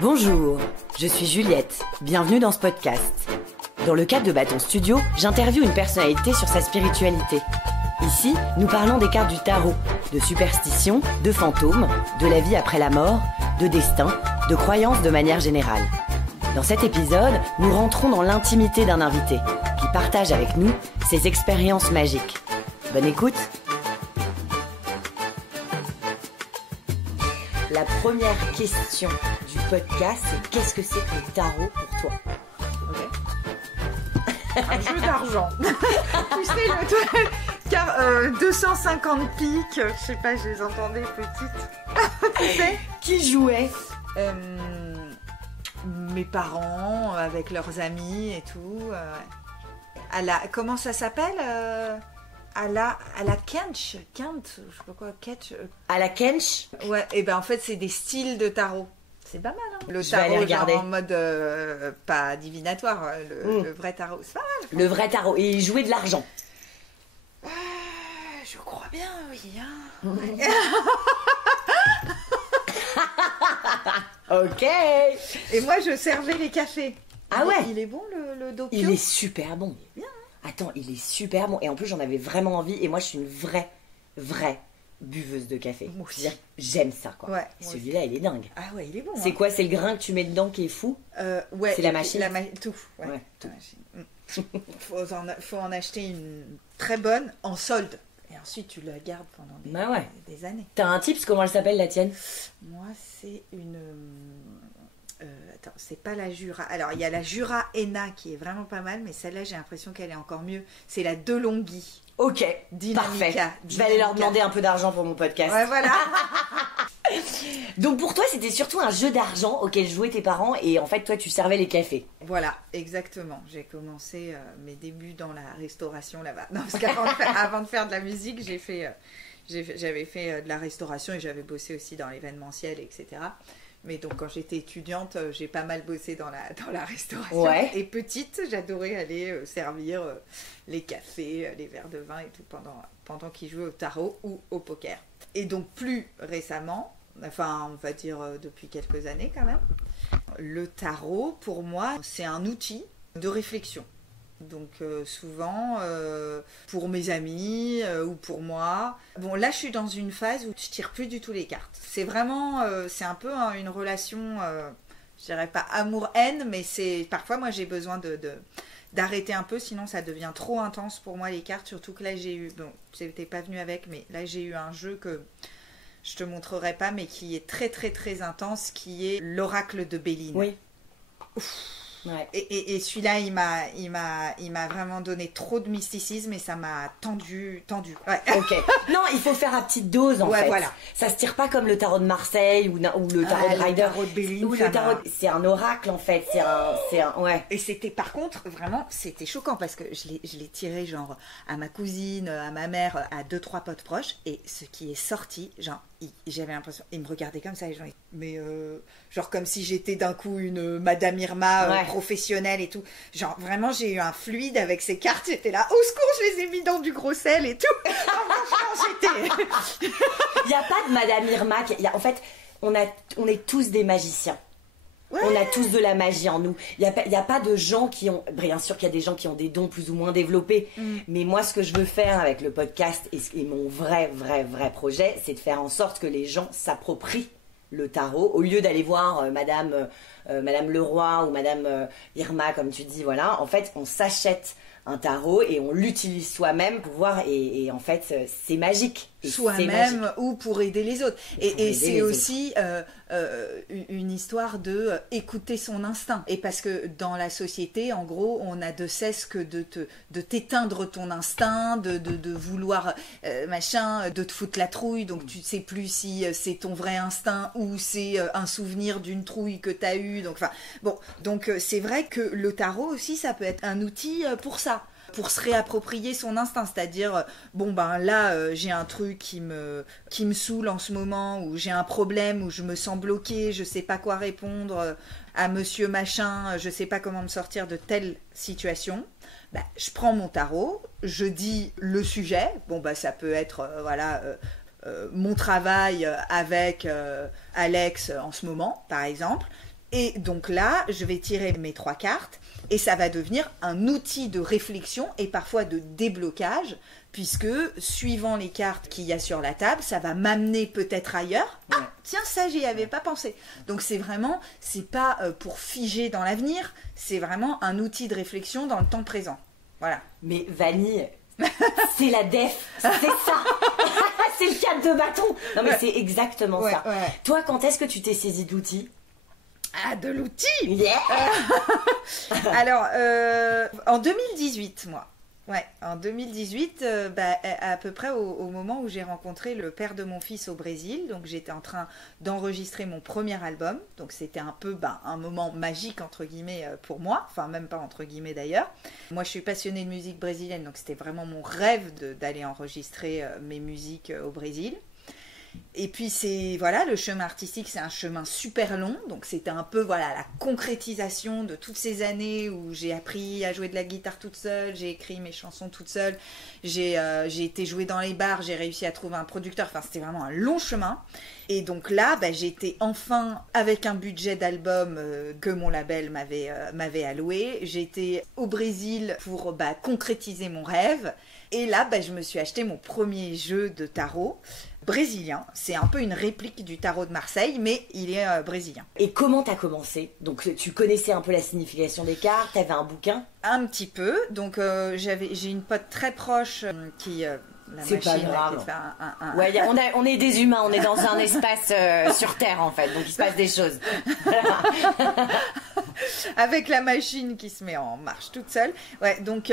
Bonjour, je suis Juliette, bienvenue dans ce podcast. Dans le cadre de Bâton Studio, j'interviewe une personnalité sur sa spiritualité. Ici, nous parlons des cartes du tarot, de superstitions, de fantômes, de la vie après la mort, de destin, de croyances de manière générale. Dans cet épisode, nous rentrons dans l'intimité d'un invité, qui partage avec nous ses expériences magiques. Bonne écoute! La première question du podcast, c'est qu'est-ce que c'est que le tarot pour toi? Un jeu d'argent. Tu sais, car 250 piques, je sais pas, je les entendais petites. Tu sais Qui jouait? Mes parents, avec leurs amis et tout. Comment ça s'appelle à la Kench, je sais pas quoi, Kench. À la Kench? Ouais, et ben en fait, c'est des styles de tarot. C'est pas mal, hein. Le Je vais aller tarot, regarder. genre en mode pas divinatoire, le vrai tarot, c'est pas mal. Le vrai tarot. Et il jouait de l'argent. Je crois bien, oui. Hein. Ok. Et moi, je servais les cafés. Ah ouais. Il est bon, le doppio. Il est super bon. Bien. Attends, il est super bon. Et en plus, j'en avais vraiment envie. Et moi, je suis une vraie buveuse de café. Moi aussi. C'est-à-dire, j'aime ça, quoi. Ouais. Celui-là, il est dingue. Ah ouais, il est bon. C'est hein. quoi? C'est le grain que tu mets dedans qui est fou? Ouais. C'est la et puis machine. tout. Ouais. Ouais, tout. La machine. Faut en acheter une très bonne en solde. Et ensuite, tu la gardes pendant Bah ouais. des années. T'as un tips? Comment elle s'appelle, la tienne? Moi, c'est une... attends, c'est pas la Jura. Alors, il y a la Jura Henna qui est vraiment pas mal, mais celle-là, j'ai l'impression qu'elle est encore mieux. C'est la Delonghi. Ok, Dynamica. parfait. Je vais aller leur demander un peu d'argent pour mon podcast. Ouais, voilà. Donc pour toi, c'était surtout un jeu d'argent auquel jouaient tes parents et en fait, toi, tu servais les cafés. Voilà, exactement. J'ai commencé mes débuts dans la restauration là-bas. Non, parce qu'avant avant de faire de la musique, j'avais fait de la restauration et j'avais bossé aussi dans l'événementiel, etc. Mais donc quand j'étais étudiante, j'ai pas mal bossé dans la restauration. Ouais. Et petite, j'adorais aller servir les cafés, les verres de vin et tout pendant qu'ils jouaient au tarot ou au poker. Et donc plus récemment, enfin on va dire depuis quelques années quand même, le tarot pour moi c'est un outil de réflexion. Donc souvent pour mes amis ou pour moi. Bon là je suis dans une phase où je tire plus du tout les cartes. C'est vraiment c'est un peu une relation je dirais pas amour-haine, mais c'est parfois moi j'ai besoin d'arrêter un peu, sinon ça devient trop intense pour moi les cartes, surtout que là j'ai eu, bon j'étais pas venue avec, mais là j'ai eu un jeu que je te montrerai pas, mais qui est très très très intense, qui est l'oracle de Béline. Oui. Ouf. Ouais. Et celui-là, il m'a vraiment donné trop de mysticisme et ça m'a tendu. Ouais. Ok. Non, il faut faire à petite dose en Ouais, fait. voilà. Ça se tire pas comme le tarot de Marseille ou le tarot de Le Rider. tarot de Béline, Ou ça le tarot. m'a- C'est un oracle en fait. C'est un. Ouais. Et c'était par contre vraiment c'était choquant parce que je l'ai tiré genre à ma cousine, à ma mère, à 2-3 potes proches, et ce qui est sorti, genre j'avais l'impression, ils me regardaient comme ça, les gens, mais genre comme si j'étais d'un coup une Madame Irma Ouais. professionnelle et tout. Genre vraiment j'ai eu un fluide avec ces cartes, j'étais là, au secours, je les ai mis dans du gros sel et tout. Franchement, j'étais... Il y a pas de Madame Irma. En fait, on est tous des magiciens. Ouais. On a tous de la magie en nous. Il y a pas de gens qui ont... Bien sûr qu'il y a des gens qui ont des dons plus ou moins développés. Mais moi, ce que je veux faire avec le podcast et mon vrai projet, c'est de faire en sorte que les gens s'approprient le tarot. Au lieu d'aller voir Madame Leroy ou Madame Irma, comme tu dis, voilà. En fait, on s'achète un tarot et on l'utilise soi-même pour voir. Et en fait, c'est magique. Et c'est magique. Soi-même ou pour aider les autres. Pour aider Et c'est les aussi une histoire de écouter son instinct. Et parce que dans la société, en gros, on a de cesse que de t'éteindre ton instinct, de vouloir machin, de te foutre la trouille. Donc tu ne sais plus si c'est ton vrai instinct ou c'est un souvenir d'une trouille que tu as eue. Donc, enfin, bon, donc c'est vrai que le tarot aussi, ça peut être un outil pour ça. Pour se réapproprier son instinct, c'est-à-dire bon ben là j'ai un truc qui me saoule en ce moment, ou j'ai un problème, où je me sens bloquée, je sais pas quoi répondre à monsieur machin, je sais pas comment me sortir de telle situation. Ben, je prends mon tarot, je dis le sujet, bon ben ça peut être mon travail avec Alex en ce moment par exemple. Et donc là, je vais tirer mes 3 cartes et ça va devenir un outil de réflexion et parfois de déblocage, puisque suivant les cartes qu'il y a sur la table, ça va m'amener peut-être ailleurs. Ah, tiens, ça, j'y avais pas pensé. Donc c'est pas pour figer dans l'avenir, c'est vraiment un outil de réflexion dans le temps présent. Voilà. Mais Vanille, c'est la def, c'est ça. C'est le 4 de bâton. Non mais c'est exactement ça. Ouais. Toi, quand est-ce que tu t'es saisi de l'outil ? Ah, de l'outil. Yeah. Alors, en 2018, moi. Ouais, en 2018, à peu près au moment où j'ai rencontré le père de mon fils au Brésil, donc j'étais en train d'enregistrer mon premier album, donc c'était un peu un moment magique entre guillemets pour moi, enfin même pas entre guillemets d'ailleurs. Moi je suis passionnée de musique brésilienne, donc c'était vraiment mon rêve d'aller enregistrer mes musiques au Brésil. Et puis le chemin artistique, c'est un chemin super long, donc c'était un peu la concrétisation de toutes ces années où j'ai appris à jouer de la guitare toute seule, j'ai écrit mes chansons toute seule, j'ai été jouer dans les bars, j'ai réussi à trouver un producteur, enfin c'était vraiment un long chemin. Et donc là, j'étais enfin avec un budget d'album que mon label m'avait alloué, j'étais au Brésil pour concrétiser mon rêve, et là je me suis acheté mon premier jeu de tarot brésilien. C'est un peu une réplique du tarot de Marseille, mais il est brésilien. Et comment t'as commencé ? Donc tu connaissais un peu la signification des cartes, t'avais un bouquin ? Un petit peu. Donc j'ai une pote très proche qui... c'est pas grave. Ouais, on est des humains, on est dans un espace sur Terre en fait, donc il se passe des choses. Avec la machine qui se met en marche toute seule. Ouais, donc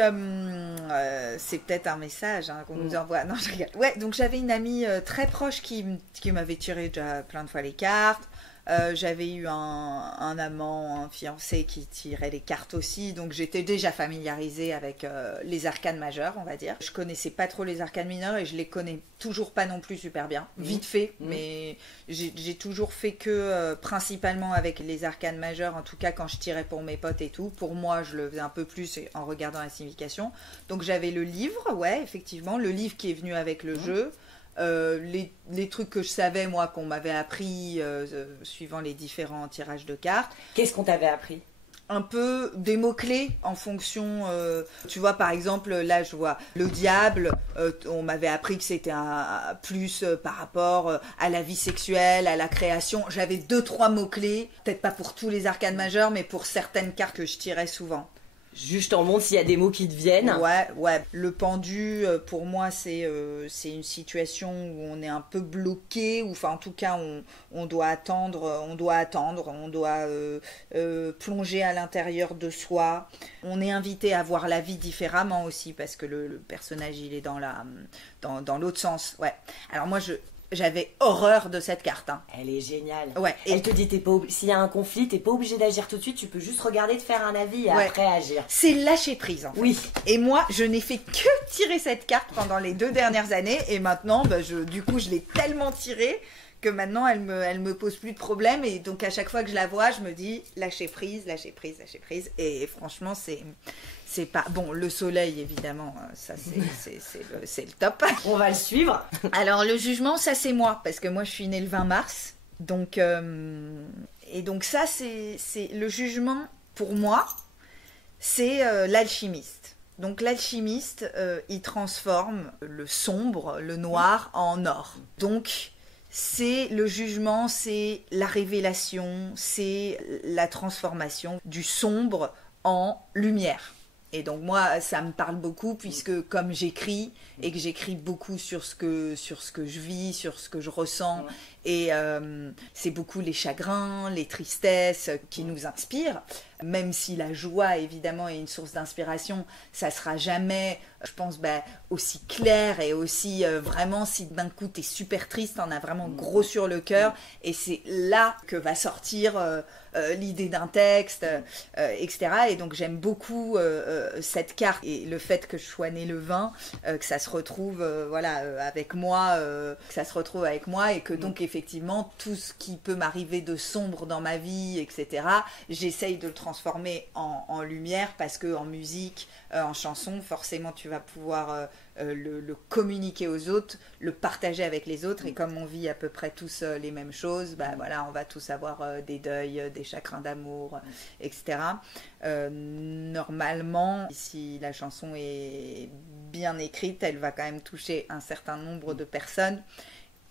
c'est peut-être un message qu'on nous envoie. Non, je rigole. Ouais, donc j'avais une amie très proche qui m'avait tiré déjà plein de fois les cartes. J'avais eu un amant, un fiancé qui tirait les cartes aussi, donc j'étais déjà familiarisée avec les arcanes majeures, on va dire. Je connaissais pas trop les arcanes mineures et je les connais toujours pas non plus super bien, vite fait, mais j'ai toujours fait que principalement avec les arcanes majeures, en tout cas quand je tirais pour mes potes et tout. Pour moi, je le faisais un peu plus en regardant la signification. Donc j'avais le livre, ouais, effectivement, le livre qui est venu avec le jeu. Les trucs que je savais moi qu'on m'avait appris suivant les différents tirages de cartes. Qu'est-ce qu'on t'avait appris ? Un peu des mots-clés en fonction, tu vois, par exemple, là je vois le diable, on m'avait appris que c'était plus par rapport à la vie sexuelle, à la création. J'avais 2-3 mots-clés, peut-être pas pour tous les arcanes majeures, mais pour certaines cartes que je tirais souvent. Juste en montre s'il y a des mots qui te viennent. Ouais. Le pendu, pour moi, c'est une situation où on est un peu bloqué, ou enfin en tout cas on doit attendre, on doit plonger à l'intérieur de soi. On est invité à voir la vie différemment aussi, parce que le personnage il est dans l'autre sens. Ouais. Alors moi j'avais horreur de cette carte. Elle est géniale. Ouais. Elle te dit, s'il y a un conflit, t'es pas obligé d'agir tout de suite, tu peux juste regarder, te faire un avis et après agir. C'est lâcher prise en fait. Oui. Et moi, je n'ai fait que tirer cette carte pendant les 2 dernières années et maintenant, du coup, je l'ai tellement tirée que maintenant, elle me pose plus de problème, et donc à chaque fois que je la vois, je me dis lâcher prise. Et franchement, c'est pas bon. Le soleil, évidemment, ça c'est le top. On va le suivre. Alors le jugement, ça c'est moi, parce que moi je suis née le 20 mars, donc et donc ça c'est le jugement pour moi, c'est l'alchimiste. Donc l'alchimiste, il transforme le sombre, le noir en or. Donc c'est le jugement, c'est la révélation, c'est la transformation du sombre en lumière. Et donc moi, ça me parle beaucoup, puisque comme j'écris, et que j'écris beaucoup sur ce que je vis, sur ce que je ressens, et c'est beaucoup les chagrins, les tristesses qui nous inspirent. Même si la joie, évidemment, est une source d'inspiration, ça sera jamais, je pense, aussi clair et aussi vraiment, si d'un coup t'es super triste, t'en as vraiment gros sur le cœur, et c'est là que va sortir l'idée d'un texte, etc. Et donc j'aime beaucoup cette carte, et le fait que je sois née le 20, que ça se retrouve avec moi, et que donc effectivement effectivement, tout ce qui peut m'arriver de sombre dans ma vie, etc., j'essaye de le transformer en lumière, parce que en musique, en chanson, forcément, tu vas pouvoir le communiquer aux autres, le partager avec les autres. Et comme on vit à peu près tous les mêmes choses, bah voilà, on va tous avoir des deuils, des chagrins d'amour, etc. Normalement, si la chanson est bien écrite, elle va quand même toucher un certain nombre de personnes.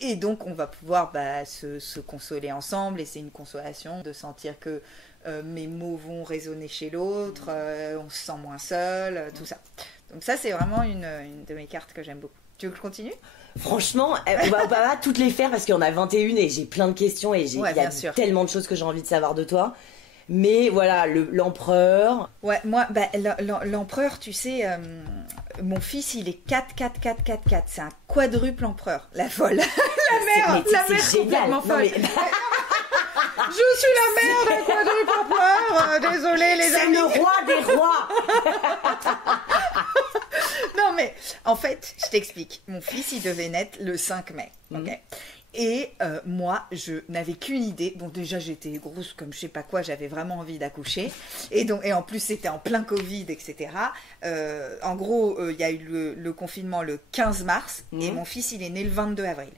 Et donc, on va pouvoir se consoler ensemble. Et c'est une consolation de sentir que mes mots vont résonner chez l'autre, on se sent moins seul, tout ça. Donc ça, c'est vraiment une de mes cartes que j'aime beaucoup. Tu veux que je continue ? Franchement, on va pas toutes les faire parce qu'il y en a 21 et j'ai plein de questions et il y a tellement de choses que j'ai envie de savoir de toi. Mais voilà, l'empereur... Ouais, moi, l'empereur, tu sais, mon fils, il est 4, 4, 4, 4, 4. C'est un quadruple empereur. La folle. la mère complètement folle. Je suis la mère d'un quadruple empereur. Désolée, les amis. C'est le roi des rois. Non, mais en fait, je t'explique. Mon fils, il devait naître le 5 mai. Ok. Et moi, je n'avais qu'une idée. Bon, déjà, j'étais grosse comme je sais pas quoi. J'avais vraiment envie d'accoucher. Et en plus, c'était en plein Covid, etc. En gros, il y a eu le confinement le 15 mars. Et mon fils, il est né le 22 avril.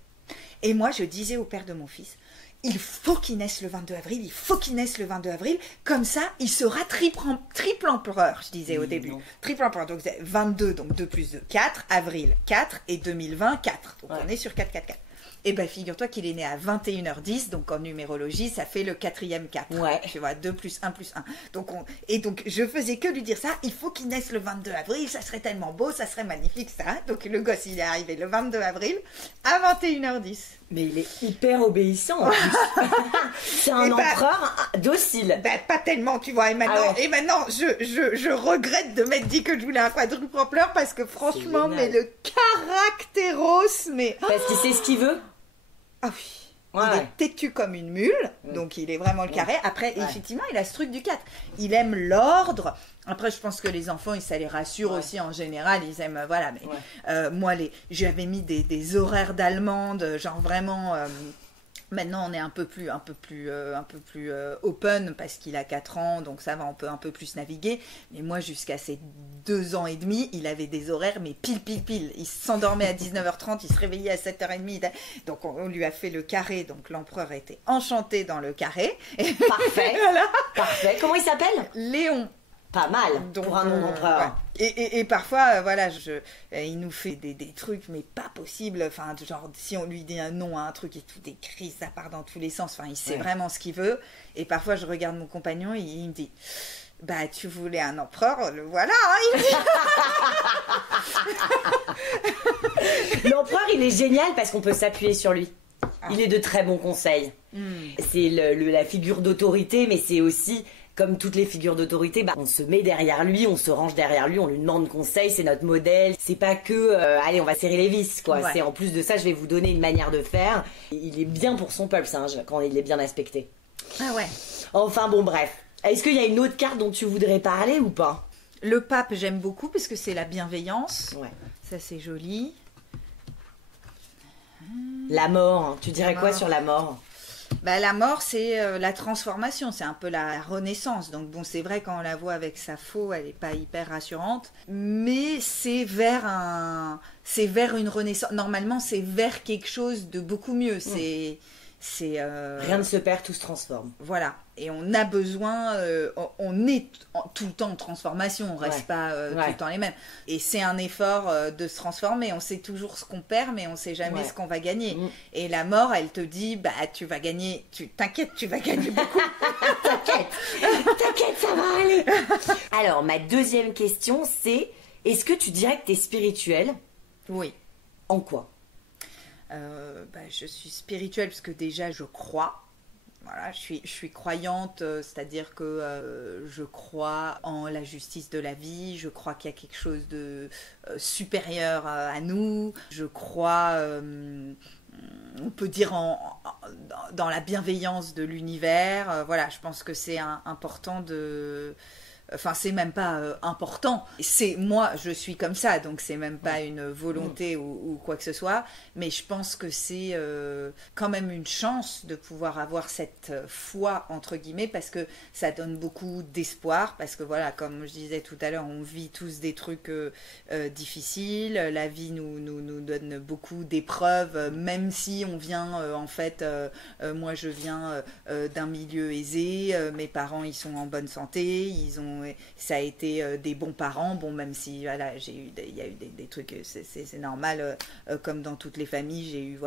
Et moi, je disais au père de mon fils, il faut qu'il naisse le 22 avril. Il faut qu'il naisse le 22 avril. Comme ça, il sera triple empereur, je disais au début. Non. Triple empereur. Donc, 22, donc 2 plus 2, 4. Avril, 4. Et 2020, 4. Donc, on est sur 4, 4, 4. Et bien, figure-toi qu'il est né à 21h10, donc en numérologie, ça fait le 4e 4. Ouais. Tu vois, 2 plus 1 plus 1. Donc, je faisais que lui dire ça, il faut qu'il naisse le 22 avril, ça serait tellement beau, ça serait magnifique, ça. Donc, le gosse, il est arrivé le 22 avril à 21h10. Mais il est hyper obéissant, en plus. C'est un empereur docile. Pas tellement, tu vois. Et maintenant, je regrette de m'être dit que je voulais un quadruple empereur, parce que franchement, mais le caractéros, mais... Parce qu'il sait ce qu'il veut. Ah oui, il est têtu comme une mule, donc il est vraiment le carré. Après, effectivement, il a ce truc du 4. Il aime l'ordre. Après, je pense que les enfants, ça les rassure aussi en général. Ils aiment, voilà. Mais moi, j'avais mis des horaires d'allemande, genre vraiment... Maintenant, on est un peu plus open parce qu'il a 4 ans, donc ça va, on peut un peu plus naviguer. Mais moi, jusqu'à ses 2 ans et demi, il avait des horaires, mais pile. Il s'endormait à 19h30, il se réveillait à 7h30. Donc, on lui a fait le carré. Donc, l'empereur était enchanté dans le carré. Parfait. Voilà. Parfait. Comment il s'appelle ? Léon. Pas mal, donc, pour un nom d'empereur. Ouais. Et parfois, voilà, il nous fait des trucs, mais pas possible. Enfin, genre, si on lui dit un nom à un truc et tout écrit, ça part dans tous les sens. Enfin, il sait vraiment ce qu'il veut. Et parfois, je regarde mon compagnon et il me dit... Bah, tu voulais un empereur, le voilà, hein, il me dit. L'empereur, il est génial parce qu'on peut s'appuyer sur lui. Il est de très bons conseils. C'est la figure d'autorité, mais c'est aussi... Comme toutes les figures d'autorité, on se met derrière lui, on se range derrière lui, on lui demande conseil, c'est notre modèle. C'est pas que, allez, on va serrer les vis, quoi. Ouais. C'est en plus de ça, je vais vous donner une manière de faire. Il est bien pour son peuple, singe, quand il est bien aspecté. Ah ouais. Enfin bon, bref. Est-ce qu'il y a une autre carte dont tu voudrais parler ou pas ? Le pape, j'aime beaucoup parce que c'est la bienveillance. Ouais. Ça, c'est joli. La mort, tu dirais quoi sur la mort ? La mort, c'est la transformation, c'est un peu la renaissance. Donc bon, c'est vrai, quand on la voit avec sa faux, elle n'est pas hyper rassurante, mais c'est vers une renaissance. Normalement, c'est vers quelque chose de beaucoup mieux. Rien ne se perd, tout se transforme. Voilà. Et on a besoin, on est tout le temps en transformation, on reste pas tout le temps les mêmes. Et c'est un effort de se transformer. On sait toujours ce qu'on perd, mais on sait jamais ce qu'on va gagner. Et la mort, elle te dit, tu vas gagner, t'inquiète, tu vas gagner beaucoup. T'inquiète, ça va aller. Alors, ma deuxième question, c'est, est-ce que tu dirais que t'es spirituelle ? Oui. En quoi ? Je suis spirituelle parce que déjà, je crois. Voilà, je suis croyante, c'est-à-dire que je crois en la justice de la vie, je crois qu'il y a quelque chose de supérieur à nous, je crois, on peut dire, dans la bienveillance de l'univers. Voilà, je pense que c'est important Enfin, c'est même pas important. Moi, je suis comme ça, donc c'est même pas une volonté ou quoi que ce soit. Mais je pense que c'est quand même une chance de pouvoir avoir cette foi, entre guillemets, parce que ça donne beaucoup d'espoir. Parce que voilà, comme je disais tout à l'heure, on vit tous des trucs difficiles. La vie nous donne beaucoup d'épreuves, même si on vient, moi je viens d'un milieu aisé. Mes parents, ils sont en bonne santé. Ça a été des bons parents, bon, même si voilà, il y a eu des trucs, c'est normal, comme dans toutes les familles, j'ai eu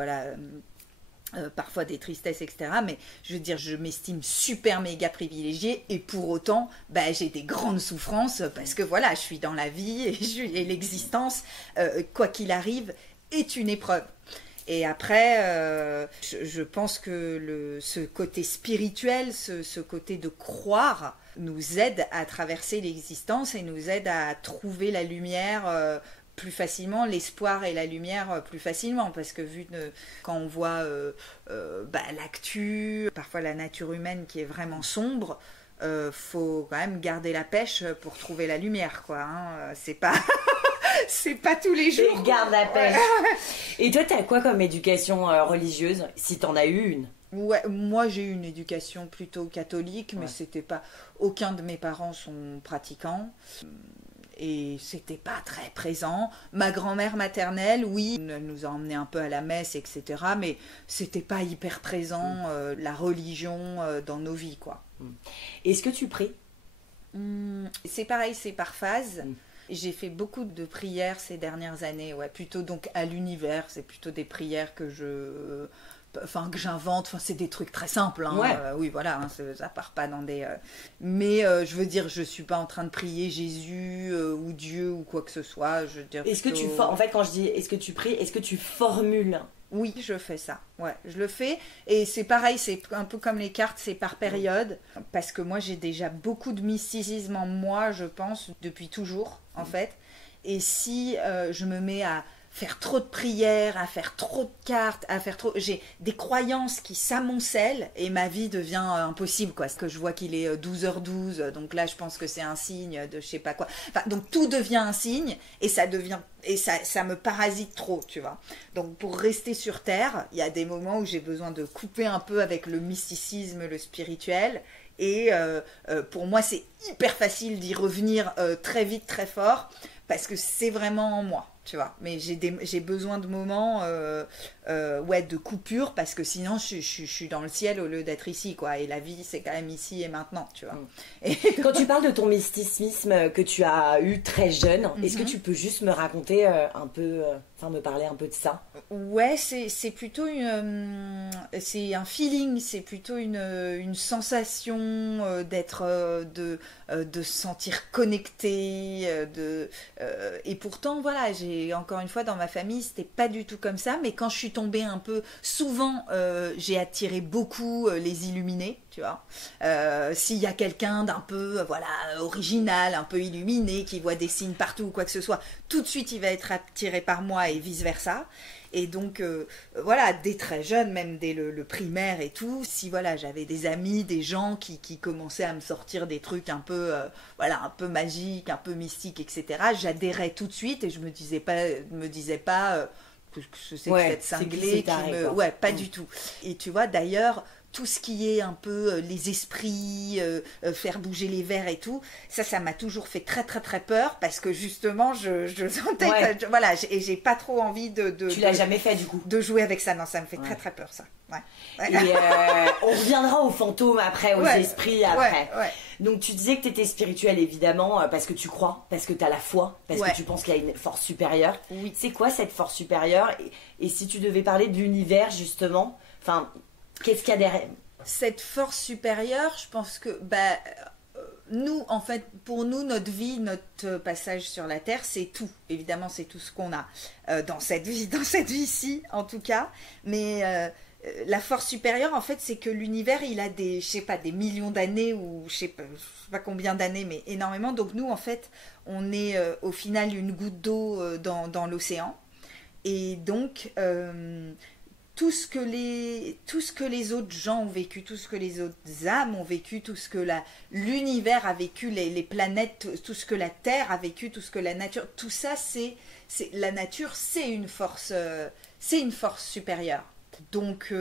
parfois des tristesses, etc. Mais je veux dire, je m'estime super méga privilégiée et pour autant, j'ai des grandes souffrances parce que voilà, je suis dans la vie et l'existence, quoi qu'il arrive, est une épreuve. Et après, je pense que ce côté spirituel, ce côté de croire, nous aide à traverser l'existence et nous aide à trouver la lumière plus facilement, l'espoir et la lumière plus facilement. Parce que quand on voit l'actu, parfois la nature humaine qui est vraiment sombre, faut quand même garder la pêche pour trouver la lumière, quoi. Hein. C'est pas... c'est pas tous les jours. Garde la pêche. Et toi, t'as quoi comme éducation religieuse, si t'en as eu une? Ouais, moi j'ai eu une éducation plutôt catholique, mais c'était pas... Aucun de mes parents sont pratiquants. Et c'était pas très présent. Ma grand-mère maternelle, oui, elle nous a emmenés un peu à la messe, etc. Mais c'était pas hyper présent, la religion dans nos vies, quoi. Est-ce que tu pries? C'est pareil, c'est par phase. J'ai fait beaucoup de prières ces dernières années, ouais, plutôt donc à l'univers. C'est plutôt des prières que j'invente, c'est des trucs très simples, hein. Ouais. Oui, voilà, hein, ça part pas dans des... Mais je veux dire, je suis pas en train de prier Jésus ou Dieu ou quoi que ce soit, je veux dire Est-ce que en fait, quand je dis est-ce que tu pries, est-ce que tu formules? Oui, je fais ça, ouais, je le fais, et c'est pareil, c'est un peu comme les cartes, c'est par période, parce que moi j'ai déjà beaucoup de mysticisme en moi, je pense, depuis toujours, en fait, et si je me mets à faire trop de prières, à faire trop de cartes, j'ai des croyances qui s'amoncellent et ma vie devient impossible, quoi. Parce que je vois qu'il est 12h12, donc là je pense que c'est un signe de je sais pas quoi. Enfin, donc tout devient un signe et ça me parasite trop, tu vois. Donc pour rester sur Terre, il y a des moments où j'ai besoin de couper un peu avec le mysticisme, le spirituel. Et pour moi, c'est hyper facile d'y revenir très vite, très fort, parce que c'est vraiment en moi, tu vois. Mais j'ai besoin de moments de coupure, parce que sinon, je suis dans le ciel au lieu d'être ici, quoi. Et la vie, c'est quand même ici et maintenant, tu vois. Et... Quand tu parles de ton mysticisme que tu as eu très jeune, est-ce que tu peux juste me raconter un peu, me parler un peu de ça? Ouais, c'est plutôt c'est un feeling, c'est plutôt une sensation de se sentir connecté, et pourtant voilà, j'ai encore une fois dans ma famille c'était pas du tout comme ça, mais quand je suis tombée un peu, souvent j'ai attiré beaucoup les illuminés, tu vois. S'il y a quelqu'un d'un peu original, un peu illuminé, qui voit des signes partout ou quoi que ce soit, tout de suite il va être attiré par moi et vice versa. Et donc, dès très jeune, même dès le primaire et tout, si j'avais des amis, des gens qui commençaient à me sortir des trucs un peu magiques, un peu mystiques, etc., j'adhérais tout de suite et je me disais pas que c'est que cette cinglée pas du tout. Et tu vois, d'ailleurs, tout ce qui est un peu les esprits, faire bouger les vers et tout, ça m'a toujours fait très très très peur, parce que justement je sentais et j'ai pas trop envie tu l'as jamais fait du coup de jouer avec ça. Non, ça me fait très très peur, ça. Ouais. Et on reviendra aux fantômes après, aux esprits après. Ouais. Donc tu disais que tu étais spirituelle, évidemment, parce que tu crois, parce que tu as la foi, parce que tu penses qu'il y a une force supérieure. Oui. C'est quoi cette force supérieure, et si tu devais parler de l'univers justement, qu'est-ce qu'il y a derrière cette force supérieure? Je pense que nous, en fait, pour nous, notre vie, notre passage sur la Terre, c'est tout. Évidemment, c'est tout ce qu'on a dans cette vie-ci, en tout cas. Mais la force supérieure, en fait, c'est que l'univers, il a des millions d'années, ou je sais pas combien d'années, mais énormément. Donc nous, en fait, on est au final une goutte d'eau dans l'océan. Et donc... tout ce que les autres gens ont vécu, tout ce que les autres âmes ont vécu, tout ce que l'univers a vécu, les planètes, tout ce que la Terre a vécu, tout ce que la nature, tout ça, la nature, c'est une force supérieure. Donc,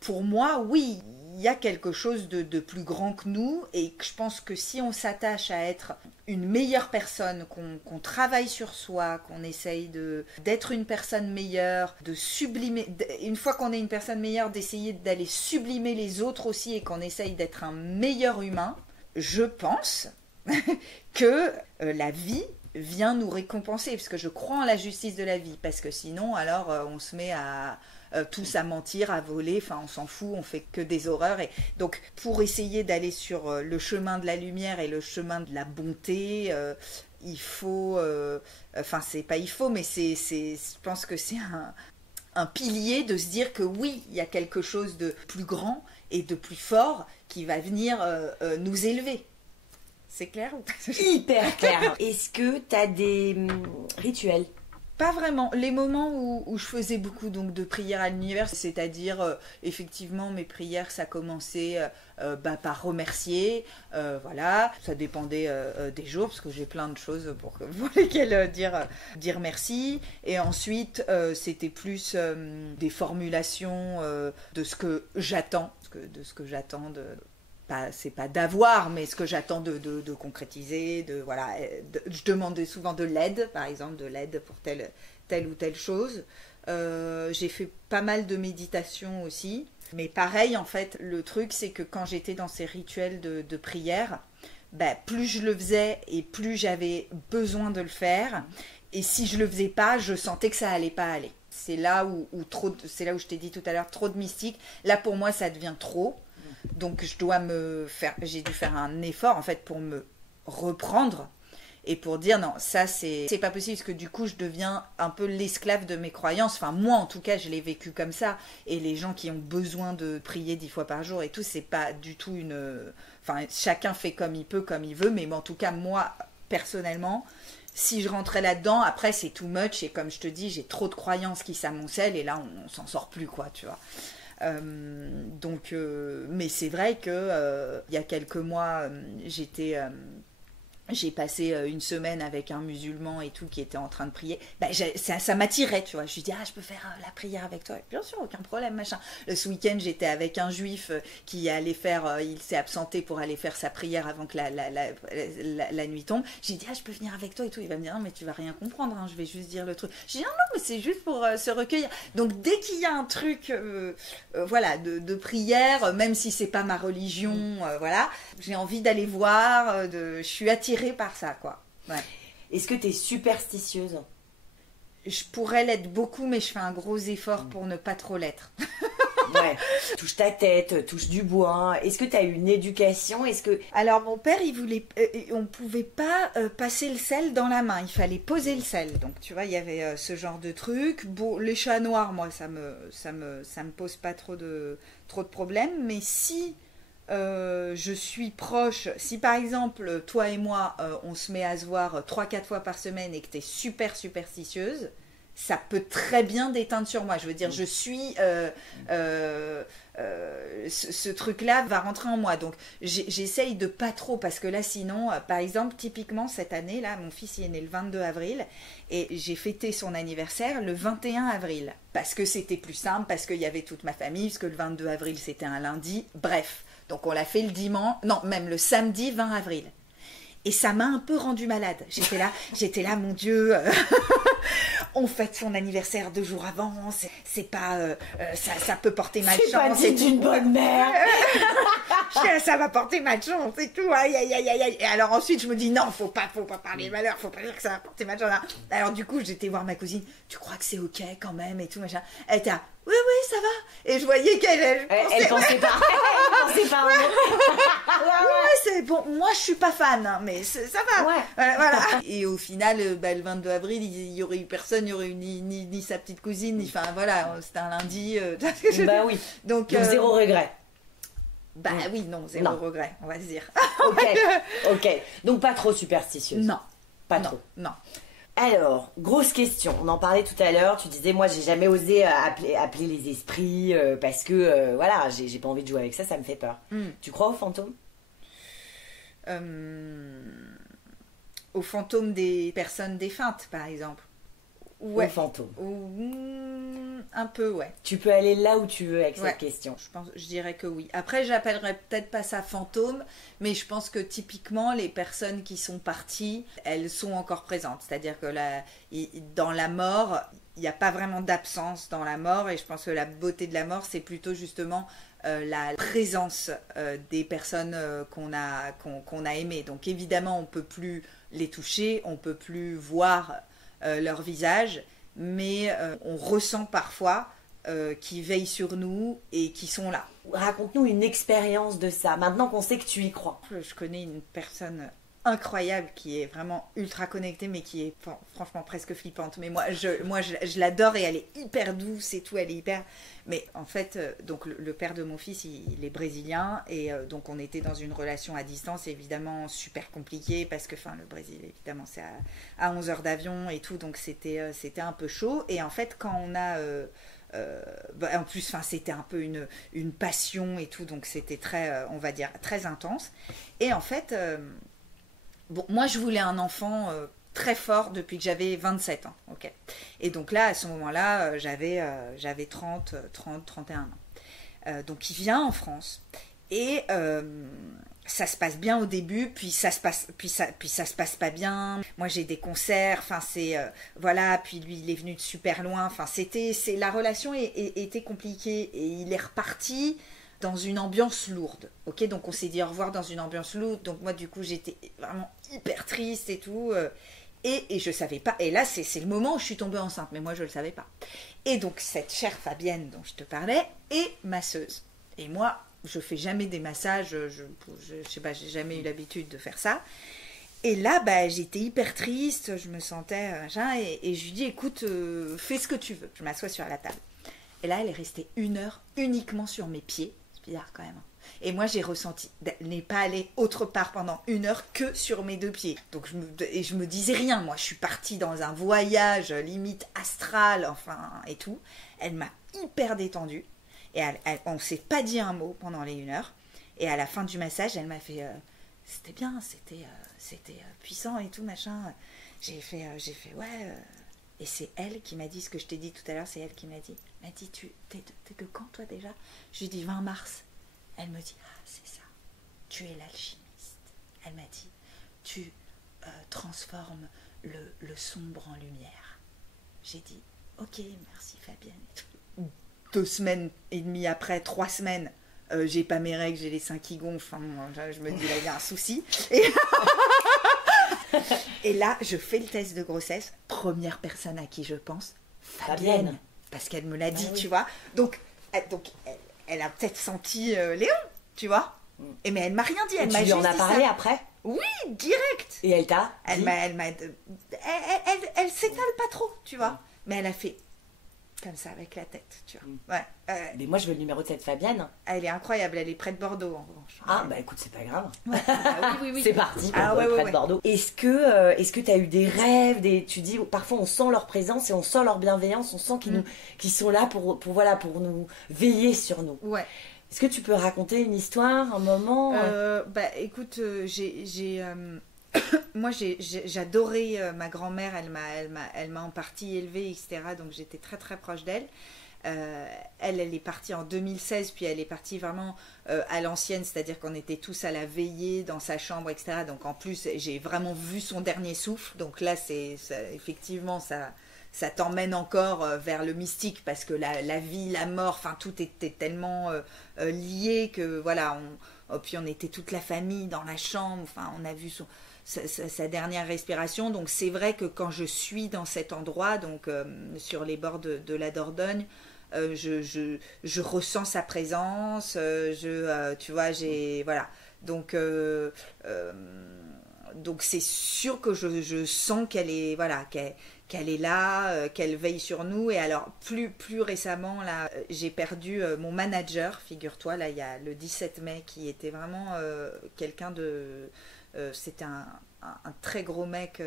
pour moi, oui, il y a quelque chose de plus grand que nous, et je pense que si on s'attache à être une meilleure personne, qu'on travaille sur soi, qu'on essaye d'être une personne meilleure, de sublimer, une fois qu'on est une personne meilleure, d'essayer d'aller sublimer les autres aussi, et qu'on essaye d'être un meilleur humain, je pense que la vie vient nous récompenser, parce que je crois en la justice de la vie, parce que sinon, alors, on se met tous à mentir, à voler, enfin on s'en fout, on fait que des horreurs. Et donc pour essayer d'aller sur le chemin de la lumière et le chemin de la bonté, il faut, enfin c'est pas il faut, mais je pense que c'est un pilier de se dire que oui, il y a quelque chose de plus grand et de plus fort qui va venir nous élever. C'est clair ou pas? Hyper clair. Est-ce que tu as des rituels? Pas vraiment. Les moments où je faisais beaucoup donc, de prières à l'univers, c'est-à-dire effectivement mes prières, ça commençait par remercier, voilà. Ça dépendait des jours parce que j'ai plein de choses pour lesquelles dire merci. Et ensuite c'était plus des formulations de ce que j'attends, de ce que j'attends de. C'est pas d'avoir, mais ce que j'attends de concrétiser, voilà. Je demandais souvent de l'aide, par exemple, de l'aide pour telle ou telle chose. J'ai fait pas mal de méditation aussi. Mais pareil, en fait, le truc, c'est que quand j'étais dans ces rituels de prière, plus je le faisais et plus j'avais besoin de le faire. Et si je le faisais pas, je sentais que ça allait pas aller. C'est là où c'est là où je t'ai dit tout à l'heure, trop de mystique. Là, pour moi, ça devient trop. Donc j'ai dû faire un effort en fait pour me reprendre et pour dire non, ça c'est pas possible, parce que du coup je deviens un peu l'esclave de mes croyances. Enfin moi en tout cas je l'ai vécu comme ça, et les gens qui ont besoin de prier 10 fois par jour et tout, c'est pas du tout enfin chacun fait comme il peut, comme il veut, mais en tout cas moi personnellement, si je rentrais là-dedans, après c'est too much, et comme je te dis, j'ai trop de croyances qui s'amoncellent et là on s'en sort plus, quoi, tu vois. Mais c'est vrai que il y a quelques mois, j'ai passé une semaine avec un musulman et tout qui était en train de prier. Ça m'attirait, tu vois. Je lui dis, je peux faire la prière avec toi. Bien sûr, aucun problème, machin. Ce week-end, j'étais avec un juif qui allait il s'est absenté pour aller faire sa prière avant que la nuit tombe. J'ai dit, je peux venir avec toi et tout. Il va me dire, non, mais tu vas rien comprendre, hein, je vais juste dire le truc. J'ai dit, non, mais c'est juste pour se recueillir. Donc, dès qu'il y a un truc, voilà, de prière, même si c'est pas ma religion, voilà, j'ai envie d'aller voir, je suis attirée par ça, quoi. Ouais. Est-ce que tu es superstitieuse? Je pourrais l'être beaucoup, mais je fais un gros effort pour ne pas trop l'être. Ouais. Touche ta tête, touche du bois. Est-ce que tu as eu une éducation? Alors mon père, il voulait, on pouvait pas passer le sel dans la main. Il fallait poser le sel. Donc tu vois, il y avait ce genre de truc. Bon, les chats noirs, moi, ça me pose pas trop de problèmes. Mais si je suis proche, si par exemple toi et moi on se met à se voir 3-4 fois par semaine et que tu es super superstitieuse, ça peut très bien déteindre sur moi. Je veux dire, je suis ce truc-là va rentrer en moi. Donc j'essaye de pas trop, parce que là sinon, par exemple, typiquement cette année là, mon fils il est né le 22 avril et j'ai fêté son anniversaire le 21 avril parce que c'était plus simple, parce qu'il y avait toute ma famille, parce que le 22 avril c'était un lundi, bref. Donc on l'a fait le dimanche, non, même le samedi 20 avril. Et ça m'a un peu rendue malade. J'étais là, mon Dieu, on fête son anniversaire 2 jours avant, c'est pas, ça peut porter malchance. C'est pas dit d'une bonne mère. Ça va porter malchance et tout, aïe, aïe, aïe, aïe. Et alors ensuite je me dis non, faut pas parler malheur, faut pas dire que ça va porter malchance. Alors du coup j'étais voir ma cousine, tu crois que c'est ok quand même et tout, machin. Elle était là, oui, ça va. Et je voyais qu'elle pensait pas. Elle pensait pas. Ouais, c'est bon. Moi, je suis pas fan, hein, mais ça va. Ouais. Voilà. Et au final, le 22 avril, il y aurait eu personne, il y aurait eu ni sa petite cousine, enfin voilà, c'était un lundi. Bah oui. Donc zéro regret. Bah oui, non, zéro regret, on va se dire. Ok. Donc pas trop superstitieuse. Non. Pas trop. Non. Alors, grosse question. On en parlait tout à l'heure. Tu disais, moi, j'ai jamais osé appeler les esprits parce que, voilà, j'ai pas envie de jouer avec ça, ça me fait peur. Tu crois aux fantômes? Aux fantômes des personnes défuntes, par exemple. Ouais. Aux fantômes. Un peu, ouais. Tu peux aller là où tu veux avec cette question. Je dirais que oui. Après, j'appellerais peut-être pas ça fantôme, mais je pense que typiquement, les personnes qui sont parties, elles sont encore présentes. C'est-à-dire que dans la mort, il n'y a pas vraiment d'absence dans la mort, et je pense que la beauté de la mort, c'est plutôt justement la présence des personnes qu'on a aimées. Donc évidemment, on ne peut plus les toucher, on ne peut plus voir leur visage, mais on ressent parfois qu'ils veillent sur nous et qui sont là. Raconte-nous une expérience de ça, maintenant qu'on sait que tu y crois. Je connais une personne incroyable qui est vraiment ultra connectée, mais qui est franchement presque flippante. Mais moi je l'adore, et elle est hyper douce et tout, elle est hyper... Mais en fait, donc le père de mon fils, il est brésilien, et donc on était dans une relation à distance, évidemment super compliquée, parce que le Brésil, évidemment, c'est à 11 heures d'avion et tout, donc c'était un peu chaud. Et en fait, quand on a... en plus, c'était un peu une passion et tout, donc c'était très, on va dire, très intense. Et en fait... Bon, moi, je voulais un enfant très fort depuis que j'avais 27 ans. Okay. Et donc là, à ce moment-là, j'avais 31 ans. Donc il vient en France. Et ça se passe bien au début, puis ça se passe pas bien. Moi, j'ai des concerts, voilà, puis lui, il est venu de super loin. La relation était compliquée, et il est reparti dans une ambiance lourde, ok, donc on s'est dit au revoir dans une ambiance lourde, donc moi du coup j'étais vraiment hyper triste et tout, et je savais pas, et là c'est le moment où je suis tombée enceinte, mais moi je le savais pas, et donc cette chère Fabienne dont je te parlais est masseuse, et moi je fais jamais des massages, je sais pas, j'ai jamais eu l'habitude de faire ça, et là j'étais hyper triste, je me sentais et je lui dis écoute, fais ce que tu veux, je m'assois sur la table, et là elle est restée 1 heure uniquement sur mes pieds. Bizarre quand même. Et moi j'ai ressenti n'est pas allé autre part pendant 1 heure que sur mes 2 pieds. Donc je me disais rien. Moi je suis partie dans un voyage limite astral, et tout. Elle m'a hyper détendue. Et on s'est pas dit un mot pendant les 1 heure. Et à la fin du massage, elle m'a fait c'était bien, c'était puissant et tout machin. J'ai fait ouais. Et c'est elle qui m'a dit ce que je t'ai dit tout à l'heure, c'est elle qui m'a dit, t'es de quand toi déjà? Je lui ai dit 20 mars. Elle me dit, ah c'est ça, tu es l'alchimiste. Elle m'a dit, tu transformes le sombre en lumière. J'ai dit, ok, merci Fabienne. 2 semaines et demie après, 3 semaines, j'ai pas mes règles, j'ai les seins qui gonflent, je me dis là il y a un souci. Et là, je fais le test de grossesse. Première personne à qui je pense, Fabienne. Parce qu'elle me l'a dit, oui. Tu vois. Donc elle a peut-être senti Léon, tu vois. Mais elle m'a rien dit. Elle m'a juste dit ça. Tu lui en as parlé après? Oui, direct. Et elle t'a dit? Elle s'étale pas trop, tu vois. Mais elle a fait comme ça avec la tête, tu vois. Ouais. Mais moi je veux le numéro de cette Fabienne. Elle est incroyable, elle est près de Bordeaux en revanche. Ah écoute, c'est pas grave. Ouais. Oui. C'est parti pour près de Bordeaux. Est-ce que tu as eu des rêves, tu dis parfois on sent leur présence et on sent leur bienveillance, on sent qu'ils sont là pour nous veiller sur nous. Ouais. Est-ce que tu peux raconter une histoire, un moment? Écoute, moi j'adorais ma grand-mère, elle m'a en partie élevée, etc. Donc j'étais très très proche d'elle. Elle est partie en 2016, puis elle est partie vraiment à l'ancienne, c'est-à-dire qu'on était tous à la veillée dans sa chambre, etc. Donc en plus j'ai vraiment vu son dernier souffle. Donc là effectivement ça t'emmène encore vers le mystique, parce que la vie, la mort, tout était tellement lié que voilà. Puis on était toute la famille dans la chambre. On a vu sa dernière respiration. Donc c'est vrai que quand je suis dans cet endroit, donc sur les bords de la Dordogne, je ressens sa présence. Tu vois, voilà. Donc c'est sûr que je sens qu'elle est qu'elle est là, qu'elle veille sur nous. Et alors plus récemment là, j'ai perdu mon manager, figure-toi, là il y a le 17 mai, qui était vraiment quelqu'un c'était un très gros mec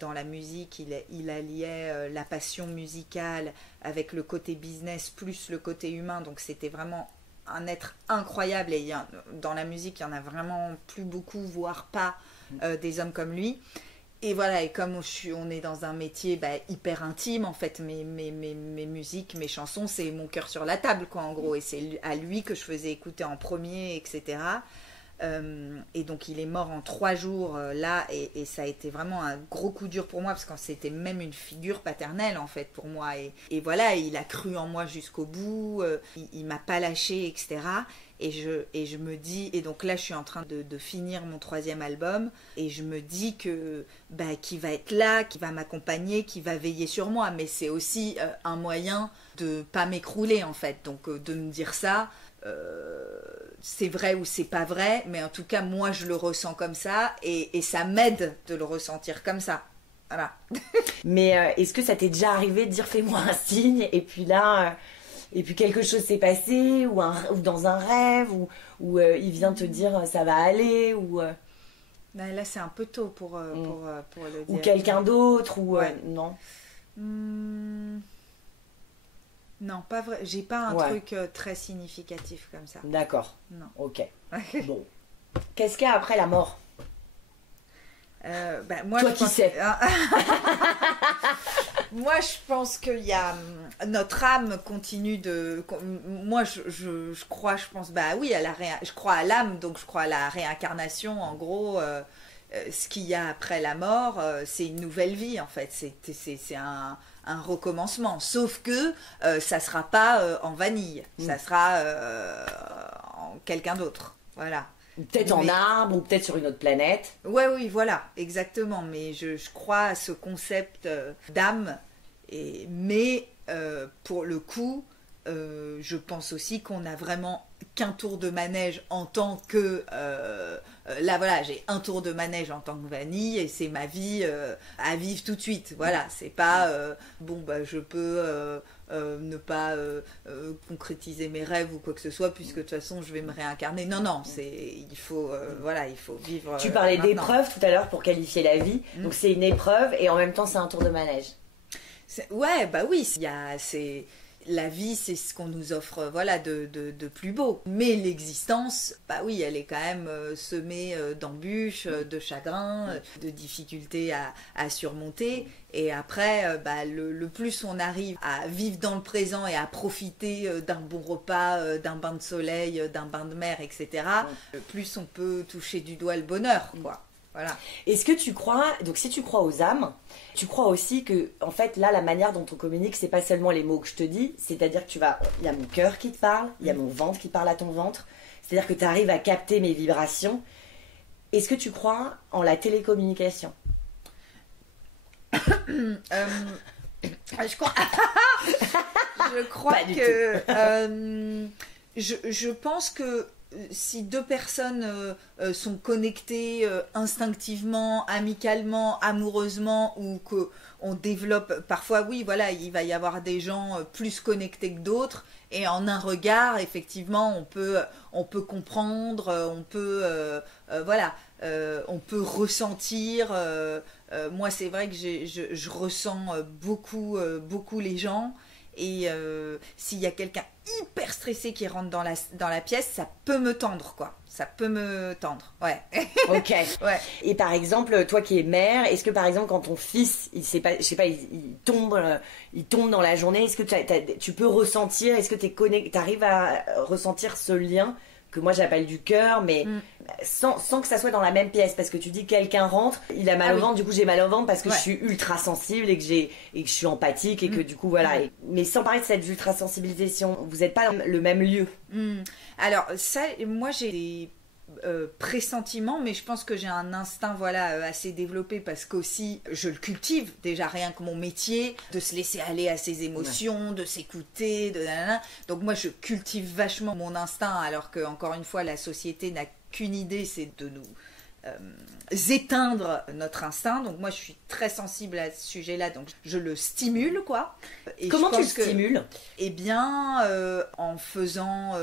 dans la musique. Il alliait la passion musicale avec le côté business plus le côté humain. Donc c'était vraiment un être incroyable. Et dans la musique, il n'y en a vraiment plus beaucoup, voire pas, des hommes comme lui. Et voilà, et comme on est dans un métier hyper intime, en fait, mes musiques, mes chansons, c'est mon cœur sur la table, quoi, en gros. Et c'est à lui que je faisais écouter en premier, etc. Et donc, il est mort en 3 jours, là, et ça a été vraiment un gros coup dur pour moi, parce que c'était même une figure paternelle, en fait, pour moi. Et voilà, il a cru en moi jusqu'au bout, il m'a pas lâché, etc. Et je me dis, et donc là je suis en train de finir mon 3e album, et je me dis que qu'il va être là, qu'il va m'accompagner, qu'il va veiller sur moi, mais c'est aussi un moyen de pas m'écrouler, en fait. Donc de me dire ça, c'est vrai ou c'est pas vrai, mais en tout cas moi je le ressens comme ça, et ça m'aide de le ressentir comme ça. Voilà. Mais est-ce que ça t'est déjà arrivé de dire fais-moi un signe, et puis là... Et puis quelque chose s'est passé, ou dans un rêve, ou il vient te dire ça va aller, ou... Là c'est un peu tôt pour le dire. Ou quelqu'un d'autre, ou... Ouais. Non. Non, pas vrai. J'ai pas un truc très significatif comme ça. D'accord. Non. Ok. Bon. Qu'est-ce qu'il y a après la mort? Moi, toi qui sais. Moi, je pense qu'il y a notre âme continue de. Moi, je crois, je pense, oui, je crois à l'âme, donc je crois à la réincarnation. En gros, ce qu'il y a après la mort, c'est une nouvelle vie, en fait. C'est un recommencement. Sauf que ça sera pas en vanille, ça sera en quelqu'un d'autre. Voilà. Peut-être en arbre, ou peut-être sur une autre planète. Oui, voilà, exactement. Mais je crois à ce concept d'âme. Mais pour le coup, je pense aussi qu'on n'a vraiment qu'un tour de manège en tant que... là, voilà, j'ai un tour de manège en tant que vanille, et c'est ma vie à vivre tout de suite. Voilà, c'est pas... je peux... ne pas concrétiser mes rêves ou quoi que ce soit, puisque de toute façon je vais me réincarner. Non, il faut vivre. Tu parlais d'épreuve tout à l'heure pour qualifier la vie, donc c'est une épreuve et en même temps c'est un tour de manège. Ouais, oui, la vie, c'est ce qu'on nous offre, de plus beau. Mais l'existence, oui, elle est quand même semée d'embûches, de chagrins, de difficultés à surmonter. Et après, le plus on arrive à vivre dans le présent et à profiter d'un bon repas, d'un bain de soleil, d'un bain de mer, etc., plus on peut toucher du doigt le bonheur, quoi. Voilà. Est-ce que tu crois, donc si tu crois aux âmes, tu crois aussi que, en fait, là, la manière dont on communique, c'est pas seulement les mots que je te dis, c'est-à-dire que il y a mon cœur qui te parle, il y a mon ventre qui parle à ton ventre, c'est-à-dire que tu arrives à capter mes vibrations. Est-ce que tu crois en la télécommunication? Je crois, je pense que si 2 personnes sont connectées instinctivement, amicalement, amoureusement, ou qu'on développe, parfois oui, voilà, il va y avoir des gens plus connectés que d'autres, et en un regard, effectivement, on peut comprendre, on peut ressentir. Moi, c'est vrai que je ressens beaucoup les gens. Et s'il y a quelqu'un hyper stressé qui rentre dans la pièce, ça peut me tendre, quoi. Ça peut me tendre, ouais. Ok. Ouais. Et par exemple, toi qui es mère, est-ce que par exemple quand ton fils, il tombe dans la journée, est-ce que tu peux ressentir, est-ce que t'arrives à ressentir ce lien que moi j'appelle du cœur, mais sans que ça soit dans la même pièce, parce que tu dis quelqu'un rentre, il a mal au ventre, du coup j'ai mal au ventre parce que je suis ultra sensible et que je suis empathique et que du coup voilà. Mais sans parler de cette ultra sensibilité, vous n'êtes pas dans le même lieu. Alors ça, moi j'ai des pressentiments, mais je pense que j'ai un instinct assez développé, parce qu'aussi je le cultive déjà, rien que mon métier, de se laisser aller à ses émotions, de s'écouter, donc moi je cultive vachement mon instinct, alors que encore une fois la société n'a qu'une idée, c'est de nous éteindre notre instinct. Donc moi je suis très sensible à ce sujet-là, donc je le stimule, quoi. Et comment tu le stimules? Eh bien en faisant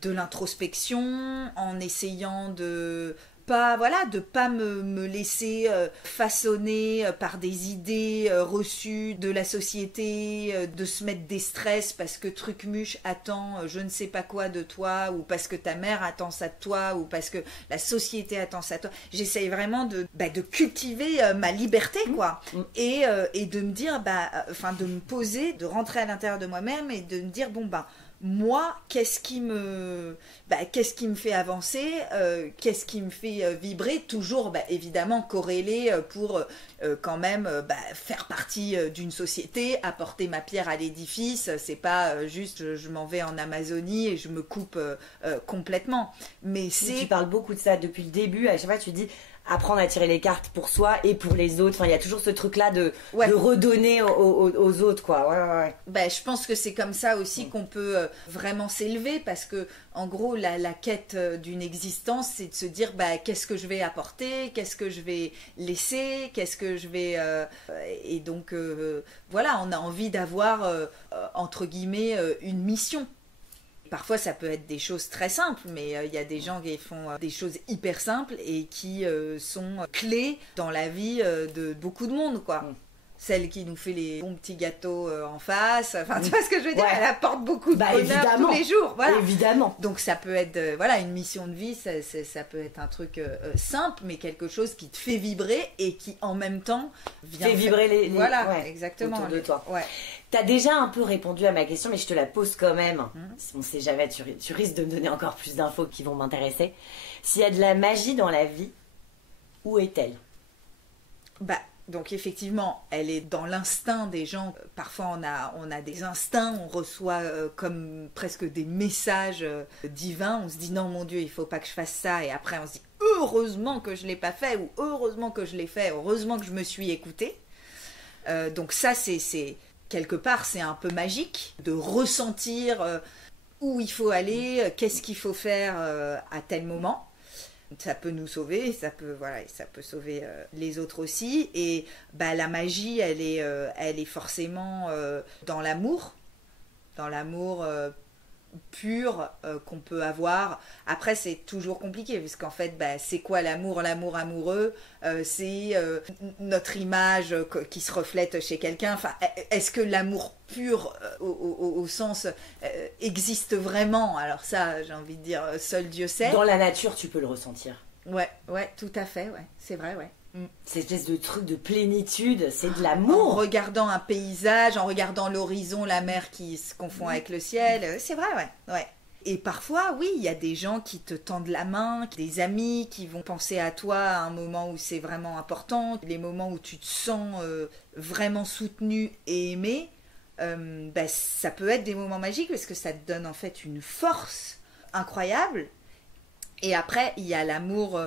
de l'introspection, en essayant de pas me laisser façonner par des idées reçues de la société, de se mettre des stress parce que Trucmuche attend je ne sais pas quoi de toi, ou parce que ta mère attend ça de toi, ou parce que la société attend ça de toi. J'essaye vraiment de cultiver ma liberté, quoi. Et de me dire, de me poser, de rentrer à l'intérieur de moi-même et de me dire, moi, qu'est-ce qui me fait avancer, qu'est-ce qui me fait vibrer, toujours évidemment corrélé pour quand même faire partie d'une société, apporter ma pierre à l'édifice. C'est pas juste je m'en vais en Amazonie et je me coupe complètement. Mais tu parles beaucoup de ça depuis le début. À chaque fois tu dis apprendre à tirer les cartes pour soi et pour les autres. Enfin, il y a toujours ce truc-là de redonner aux autres, quoi. Ouais. Je pense que c'est comme ça aussi qu'on peut vraiment s'élever, parce que, en gros, la quête d'une existence, c'est de se dire, qu'est-ce que je vais apporter, qu'est-ce que je vais laisser, qu'est-ce que je vais... et donc, on a envie d'avoir, entre guillemets, une mission. Parfois, ça peut être des choses très simples, mais il y a des gens qui font des choses hyper simples et qui sont clés dans la vie de beaucoup de monde, quoi. Celle qui nous fait les bons petits gâteaux en face, tu vois ce que je veux dire, elle apporte beaucoup de bonheur tous les jours. Voilà. Évidemment. Donc ça peut être une mission de vie, ça peut être un truc simple, mais quelque chose qui te fait vibrer et qui en même temps fait vibrer les exactement, autour de toi. Ouais. T'as déjà un peu répondu à ma question, mais je te la pose quand même. On sait jamais, tu risques de me donner encore plus d'infos qui vont m'intéresser. S'il y a de la magie dans la vie, où est-elle ? Donc effectivement, elle est dans l'instinct des gens. Parfois on a des instincts, on reçoit comme presque des messages divins. On se dit non mon Dieu, il faut pas que je fasse ça. Et après on se dit heureusement que je l'ai pas fait, ou heureusement que je l'ai fait, heureusement que je me suis écoutée. Donc ça c'est quelque part c'est un peu magique de ressentir où il faut aller, qu'est-ce qu'il faut faire à tel moment. Ça peut nous sauver, ça peut sauver les autres aussi. Et la magie, elle est forcément dans l'amour pur qu'on peut avoir. Après, c'est toujours compliqué, parce qu'en fait, c'est quoi l'amour amoureux, c'est notre image qui se reflète chez quelqu'un. Enfin, est-ce que l'amour pur au sens existe vraiment? Alors ça, j'ai envie de dire, seul Dieu sait. Dans la nature, tu peux le ressentir. Ouais, tout à fait, c'est vrai, ouais. Cette espèce de truc de plénitude, c'est de l'amour. En regardant un paysage, en regardant l'horizon, la mer qui se confond avec le ciel, c'est vrai, ouais. Et parfois, oui, il y a des gens qui te tendent la main, des amis qui vont penser à toi à un moment où c'est vraiment important, les moments où tu te sens vraiment soutenu et aimé. Ça peut être des moments magiques, parce que ça te donne en fait une force incroyable. Et après, il y a l'amour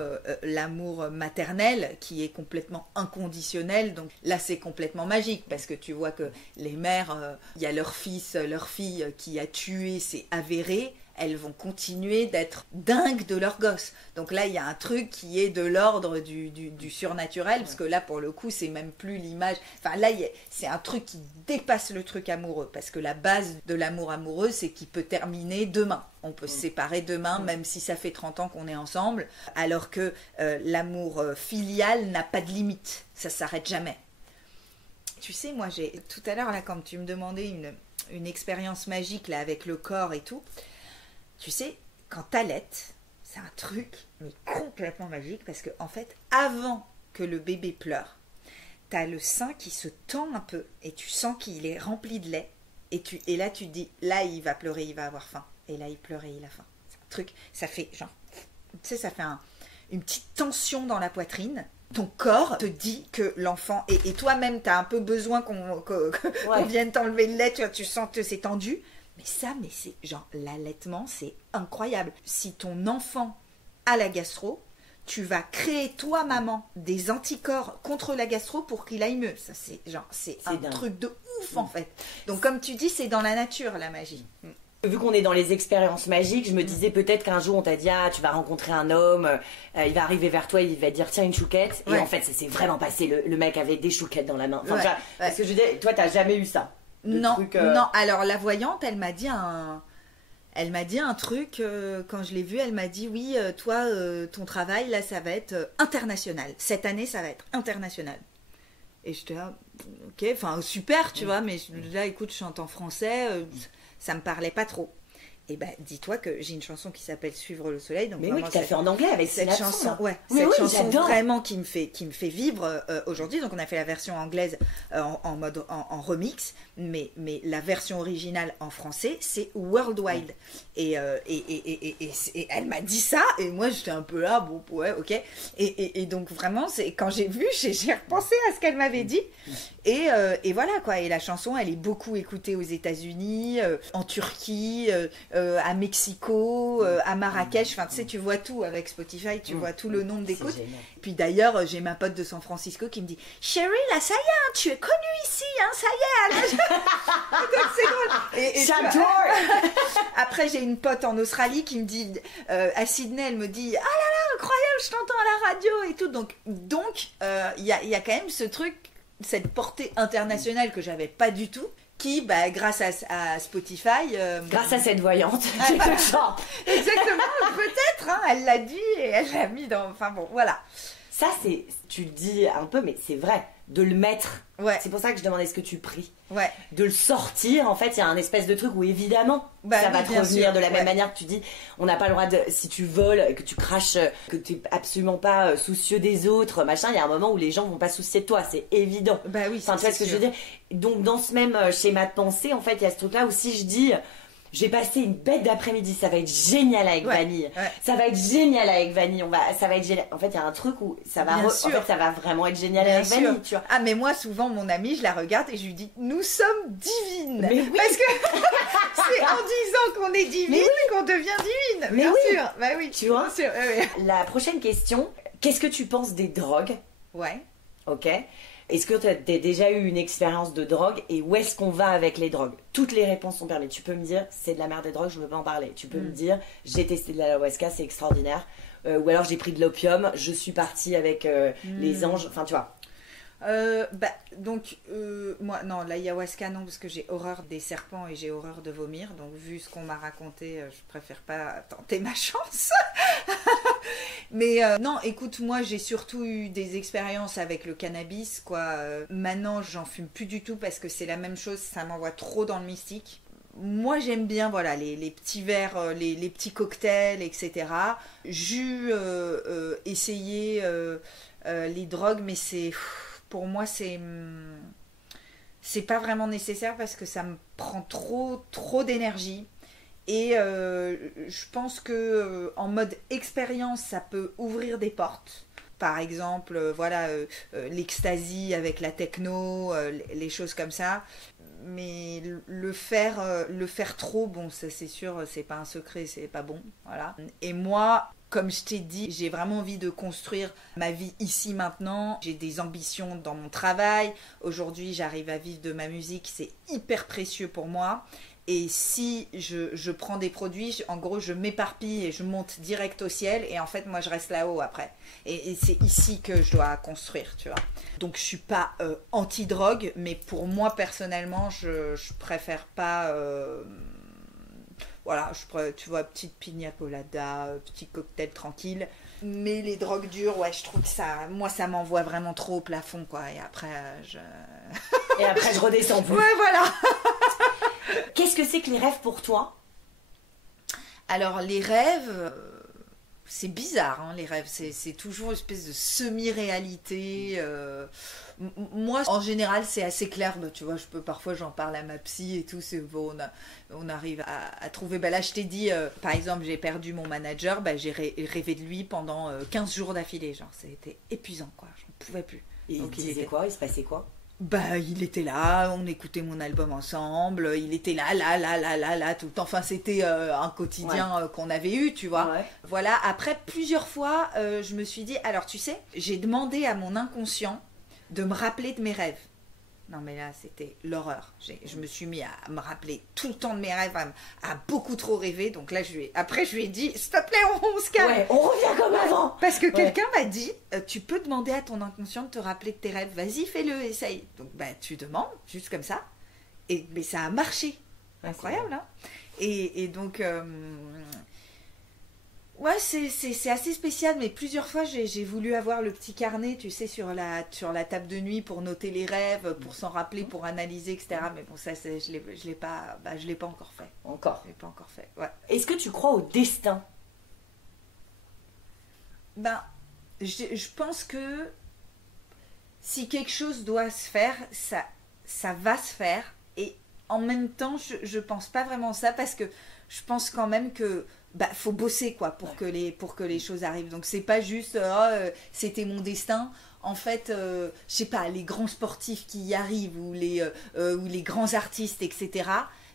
maternel qui est complètement inconditionnel. Donc là, c'est complètement magique, parce que tu vois que les mères, il y a leur fils, leur fille qui a tué, c'est avéré. Elles vont continuer d'être dingues de leur gosse. Donc là, il y a un truc qui est de l'ordre du surnaturel, parce que là, pour le coup, c'est même plus l'image... Enfin, là, c'est un truc qui dépasse le truc amoureux, parce que la base de l'amour amoureux, c'est qu'il peut terminer demain. On peut se séparer demain, même si ça fait 30 ans qu'on est ensemble, alors que l'amour filial n'a pas de limite. Ça s'arrête jamais. Tu sais, moi, tout à l'heure, là, quand tu me demandais une expérience magique là, avec le corps et tout... Tu sais, quand t'allaites, c'est un truc mais complètement magique, parce que en fait, avant que le bébé pleure, t'as le sein qui se tend un peu et tu sens qu'il est rempli de lait, et là tu te dis, là il va pleurer, il va avoir faim, et là il pleure et il a faim. C'est un truc, ça fait genre, tu sais, ça fait une petite tension dans la poitrine. Ton corps te dit que l'enfant, et toi-même t'as un peu besoin qu'on vienne t'enlever le lait, tu sens que c'est tendu. Mais c'est genre, l'allaitement, c'est incroyable. Si ton enfant a la gastro, tu vas créer, toi, maman, des anticorps contre la gastro pour qu'il aille mieux. Ça, c'est un truc de ouf, en fait. Donc, comme tu dis, c'est dans la nature, la magie. Vu qu'on est dans les expériences magiques, je me disais peut-être qu'un jour on t'a dit tu vas rencontrer un homme, il va arriver vers toi, il va te dire tiens une chouquette, et en fait ça s'est vraiment passé, le mec avait des chouquettes dans la main. Enfin, parce que je dis, toi t'as jamais eu ça? Non, non. Alors la voyante, elle m'a dit Elle m'a dit un truc, quand je l'ai vue, elle m'a dit, oui, toi, ton travail, là, ça va être international. Cette année, ça va être international. Et j'étais là, ok, enfin, super, tu vois, mais là, écoute, je chante en français, ça me parlait pas trop. Et ben, dis-toi que j'ai une chanson qui s'appelle Suivre le soleil. Donc mais oui, que t'as fait en anglais avec cette chanson. Ouais, mais cette oui, chanson j'adore. vraiment qui me fait vivre aujourd'hui. Donc on a fait la version anglaise en mode en remix, mais la version originale en français, c'est Worldwide. Et elle m'a dit ça, et moi j'étais un peu là, bon, ouais, ok. Et donc vraiment, c'est quand j'ai vu, j'ai repensé à ce qu'elle m'avait dit. Et voilà quoi. Et la chanson, elle est beaucoup écoutée aux États-Unis, en Turquie. À Mexico, à Marrakech, enfin tu sais, tu vois tout avec Spotify, tu vois tout le nombre d'écoutes. Puis d'ailleurs, j'ai ma pote de San Francisco qui me dit Chérie, là ça y est, hein, tu es connue ici, hein, ça y est. Donc c'est drôle. J'adore. Après, j'ai une pote en Australie qui me dit, à Sydney, elle me dit, ah là là, incroyable, je t'entends à la radio et tout. Donc il y a quand même ce truc, cette portée internationale que j'avais pas du tout. Qui, bah, grâce à Spotify... grâce à cette voyante qui te chante. Exactement, peut-être, hein, elle l'a dit et elle l'a mis dans... Enfin bon, voilà. Ça, c'est... Tu le dis un peu, mais c'est vrai. De le mettre. Ouais. C'est pour ça que je demandais ce que tu pries. Ouais. De le sortir, en fait, il y a un espèce de truc où évidemment, ça va te revenir de la même manière que tu dis, on n'a pas le droit de... Si tu voles, que tu craches, que tu n'es absolument pas soucieux des autres, machin, il y a un moment où les gens vont pas se soucier de toi, c'est évident. Bah oui, enfin, tu vois ce que je veux dire. Donc, dans ce même schéma de pensée, en fait, il y a ce truc-là où si je dis... J'ai passé une bête d'après-midi, ça va être génial avec Vanille. Ouais. Ça va être génial avec Vanille. Ça va être génial. En fait, il y a un truc où ça va, ça va vraiment être génial avec Vanille, tu vois. Ah, mais moi, souvent, mon amie, je la regarde et je lui dis, nous sommes divines. Mais oui. Parce que c'est en disant qu'on est divine qu'on devient divine. Mais bien oui. sûr. Bah oui. Tu vois. Sûr. Ouais. La prochaine question, qu'est-ce que tu penses des drogues? Ouais. Ok. Est-ce que tu as déjà eu une expérience de drogue et où est-ce qu'on va avec les drogues? Toutes les réponses sont permises. Tu peux me dire, c'est de la merde des drogues, je ne veux pas en parler. Tu peux me dire, j'ai testé de l'ayahuasca, c'est extraordinaire. Ou alors j'ai pris de l'opium, je suis partie avec les anges. Enfin, tu vois. Moi, non, l'ayahuasca, non, parce que j'ai horreur des serpents et j'ai horreur de vomir. Donc, vu ce qu'on m'a raconté, je préfère pas tenter ma chance. Mais non, écoute, moi, j'ai surtout eu des expériences avec le cannabis, quoi. Maintenant, j'en fume plus du tout parce que c'est la même chose, ça m'envoie trop dans le mystique. Moi, j'aime bien, voilà, les petits verres, les petits cocktails, etc. J'ai essayé les drogues, mais c'est... Pour moi, c'est pas vraiment nécessaire parce que ça me prend trop d'énergie. Et je pense que en mode expérience, ça peut ouvrir des portes. Par exemple, l'ecstasy avec la techno, les choses comme ça. Mais le faire trop, bon, ça c'est sûr, c'est pas un secret, c'est pas bon. Voilà. Et moi, comme je t'ai dit, j'ai vraiment envie de construire ma vie ici maintenant. J'ai des ambitions dans mon travail. Aujourd'hui, j'arrive à vivre de ma musique. C'est hyper précieux pour moi. Et si je prends des produits, en gros, je m'éparpille et je monte direct au ciel. Et en fait, moi, je reste là-haut après. Et c'est ici que je dois construire, tu vois. Donc, je suis pas anti-drogue. Mais pour moi, personnellement, je préfère pas... Voilà, tu vois, petite pina colada, petit cocktail tranquille. Mais les drogues dures, ouais, je trouve que ça m'envoie vraiment trop au plafond, quoi. Et après, je redescends plus. Ouais, voilà. Qu'est-ce que c'est que les rêves pour toi? Alors, les rêves... C'est bizarre, hein, les rêves. C'est toujours une espèce de semi-réalité. Moi, en général, c'est assez clair. Tu vois, parfois, j'en parle à ma psy et tout. C'est bon, on arrive à trouver. Là, je t'ai dit, par exemple, j'ai perdu mon manager. J'ai rêvé de lui pendant 15 jours d'affilée. Genre, c'était épuisant, quoi. J'en pouvais plus. Et donc, il disait quoi? Il se passait quoi? Il était là, on écoutait mon album ensemble, il était là, tout le temps. Enfin, c'était un quotidien qu'on avait eu, tu vois. Ouais. Voilà, après, plusieurs fois, je me suis dit, alors tu sais, j'ai demandé à mon inconscient de me rappeler de mes rêves. Non, mais là, c'était l'horreur. Je me suis mis à me rappeler tout le temps de mes rêves, à beaucoup trop rêver. Donc là, je lui ai dit, s'il te plaît, on se calme. Ouais, on revient comme avant. Parce que quelqu'un m'a dit, tu peux demander à ton inconscient de te rappeler de tes rêves. Vas-y, fais-le, essaye. Donc, tu demandes, juste comme ça. Mais ça a marché. Incroyable, hein. Et donc, ouais, c'est assez spécial, mais plusieurs fois j'ai voulu avoir le petit carnet, tu sais, sur la table de nuit pour noter les rêves, pour s'en rappeler, pour analyser, etc. Mais bon, ça, je l'ai pas encore fait. Encore. Je l'ai pas encore fait, ouais. Est-ce que tu crois au destin? Ben, je pense que si quelque chose doit se faire, ça va se faire. Et en même temps, je pense pas vraiment ça, parce que je pense quand même que faut bosser quoi pour que les choses arrivent. Donc c'est pas juste c'était mon destin. En fait, je sais pas, les grands sportifs qui y arrivent ou les grands artistes, etc.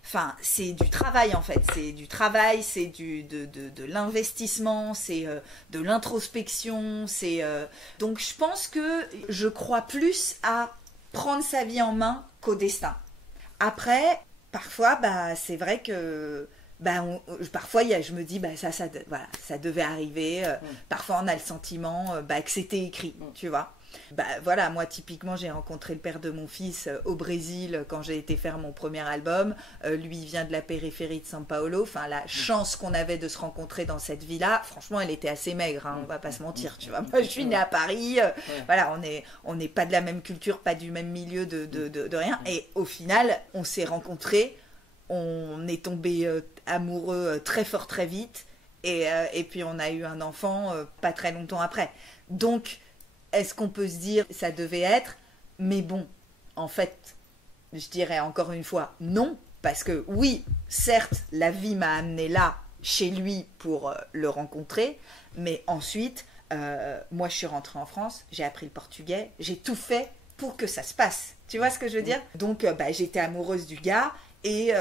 Enfin, c'est du travail en fait. C'est du travail, c'est de l'investissement, c'est de l'introspection. Donc je pense que je crois plus à prendre sa vie en main qu'au destin. Après, parfois, c'est vrai que parfois je me dis voilà, ça devait arriver. Parfois on a le sentiment que c'était écrit, tu vois. Voilà, moi typiquement j'ai rencontré le père de mon fils au Brésil quand j'ai été faire mon premier album. Lui il vient de la périphérie de São Paulo. Enfin, la chance qu'on avait de se rencontrer dans cette vie-là, franchement elle était assez maigre, hein, on va pas se mentir, tu vois. Moi je suis née à Paris, voilà, on n'est pas de la même culture, pas du même milieu de rien. Et au final on s'est rencontrés, on est tombés amoureux très fort très vite, et puis on a eu un enfant pas très longtemps après. Donc est-ce qu'on peut se dire ça devait être? Mais bon, en fait, je dirais encore une fois non, parce que oui, certes, la vie m'a amené là, chez lui, pour le rencontrer, mais ensuite, moi je suis rentrée en France, j'ai appris le portugais, j'ai tout fait pour que ça se passe. Tu vois ce que je veux dire? Donc j'étais amoureuse du gars, et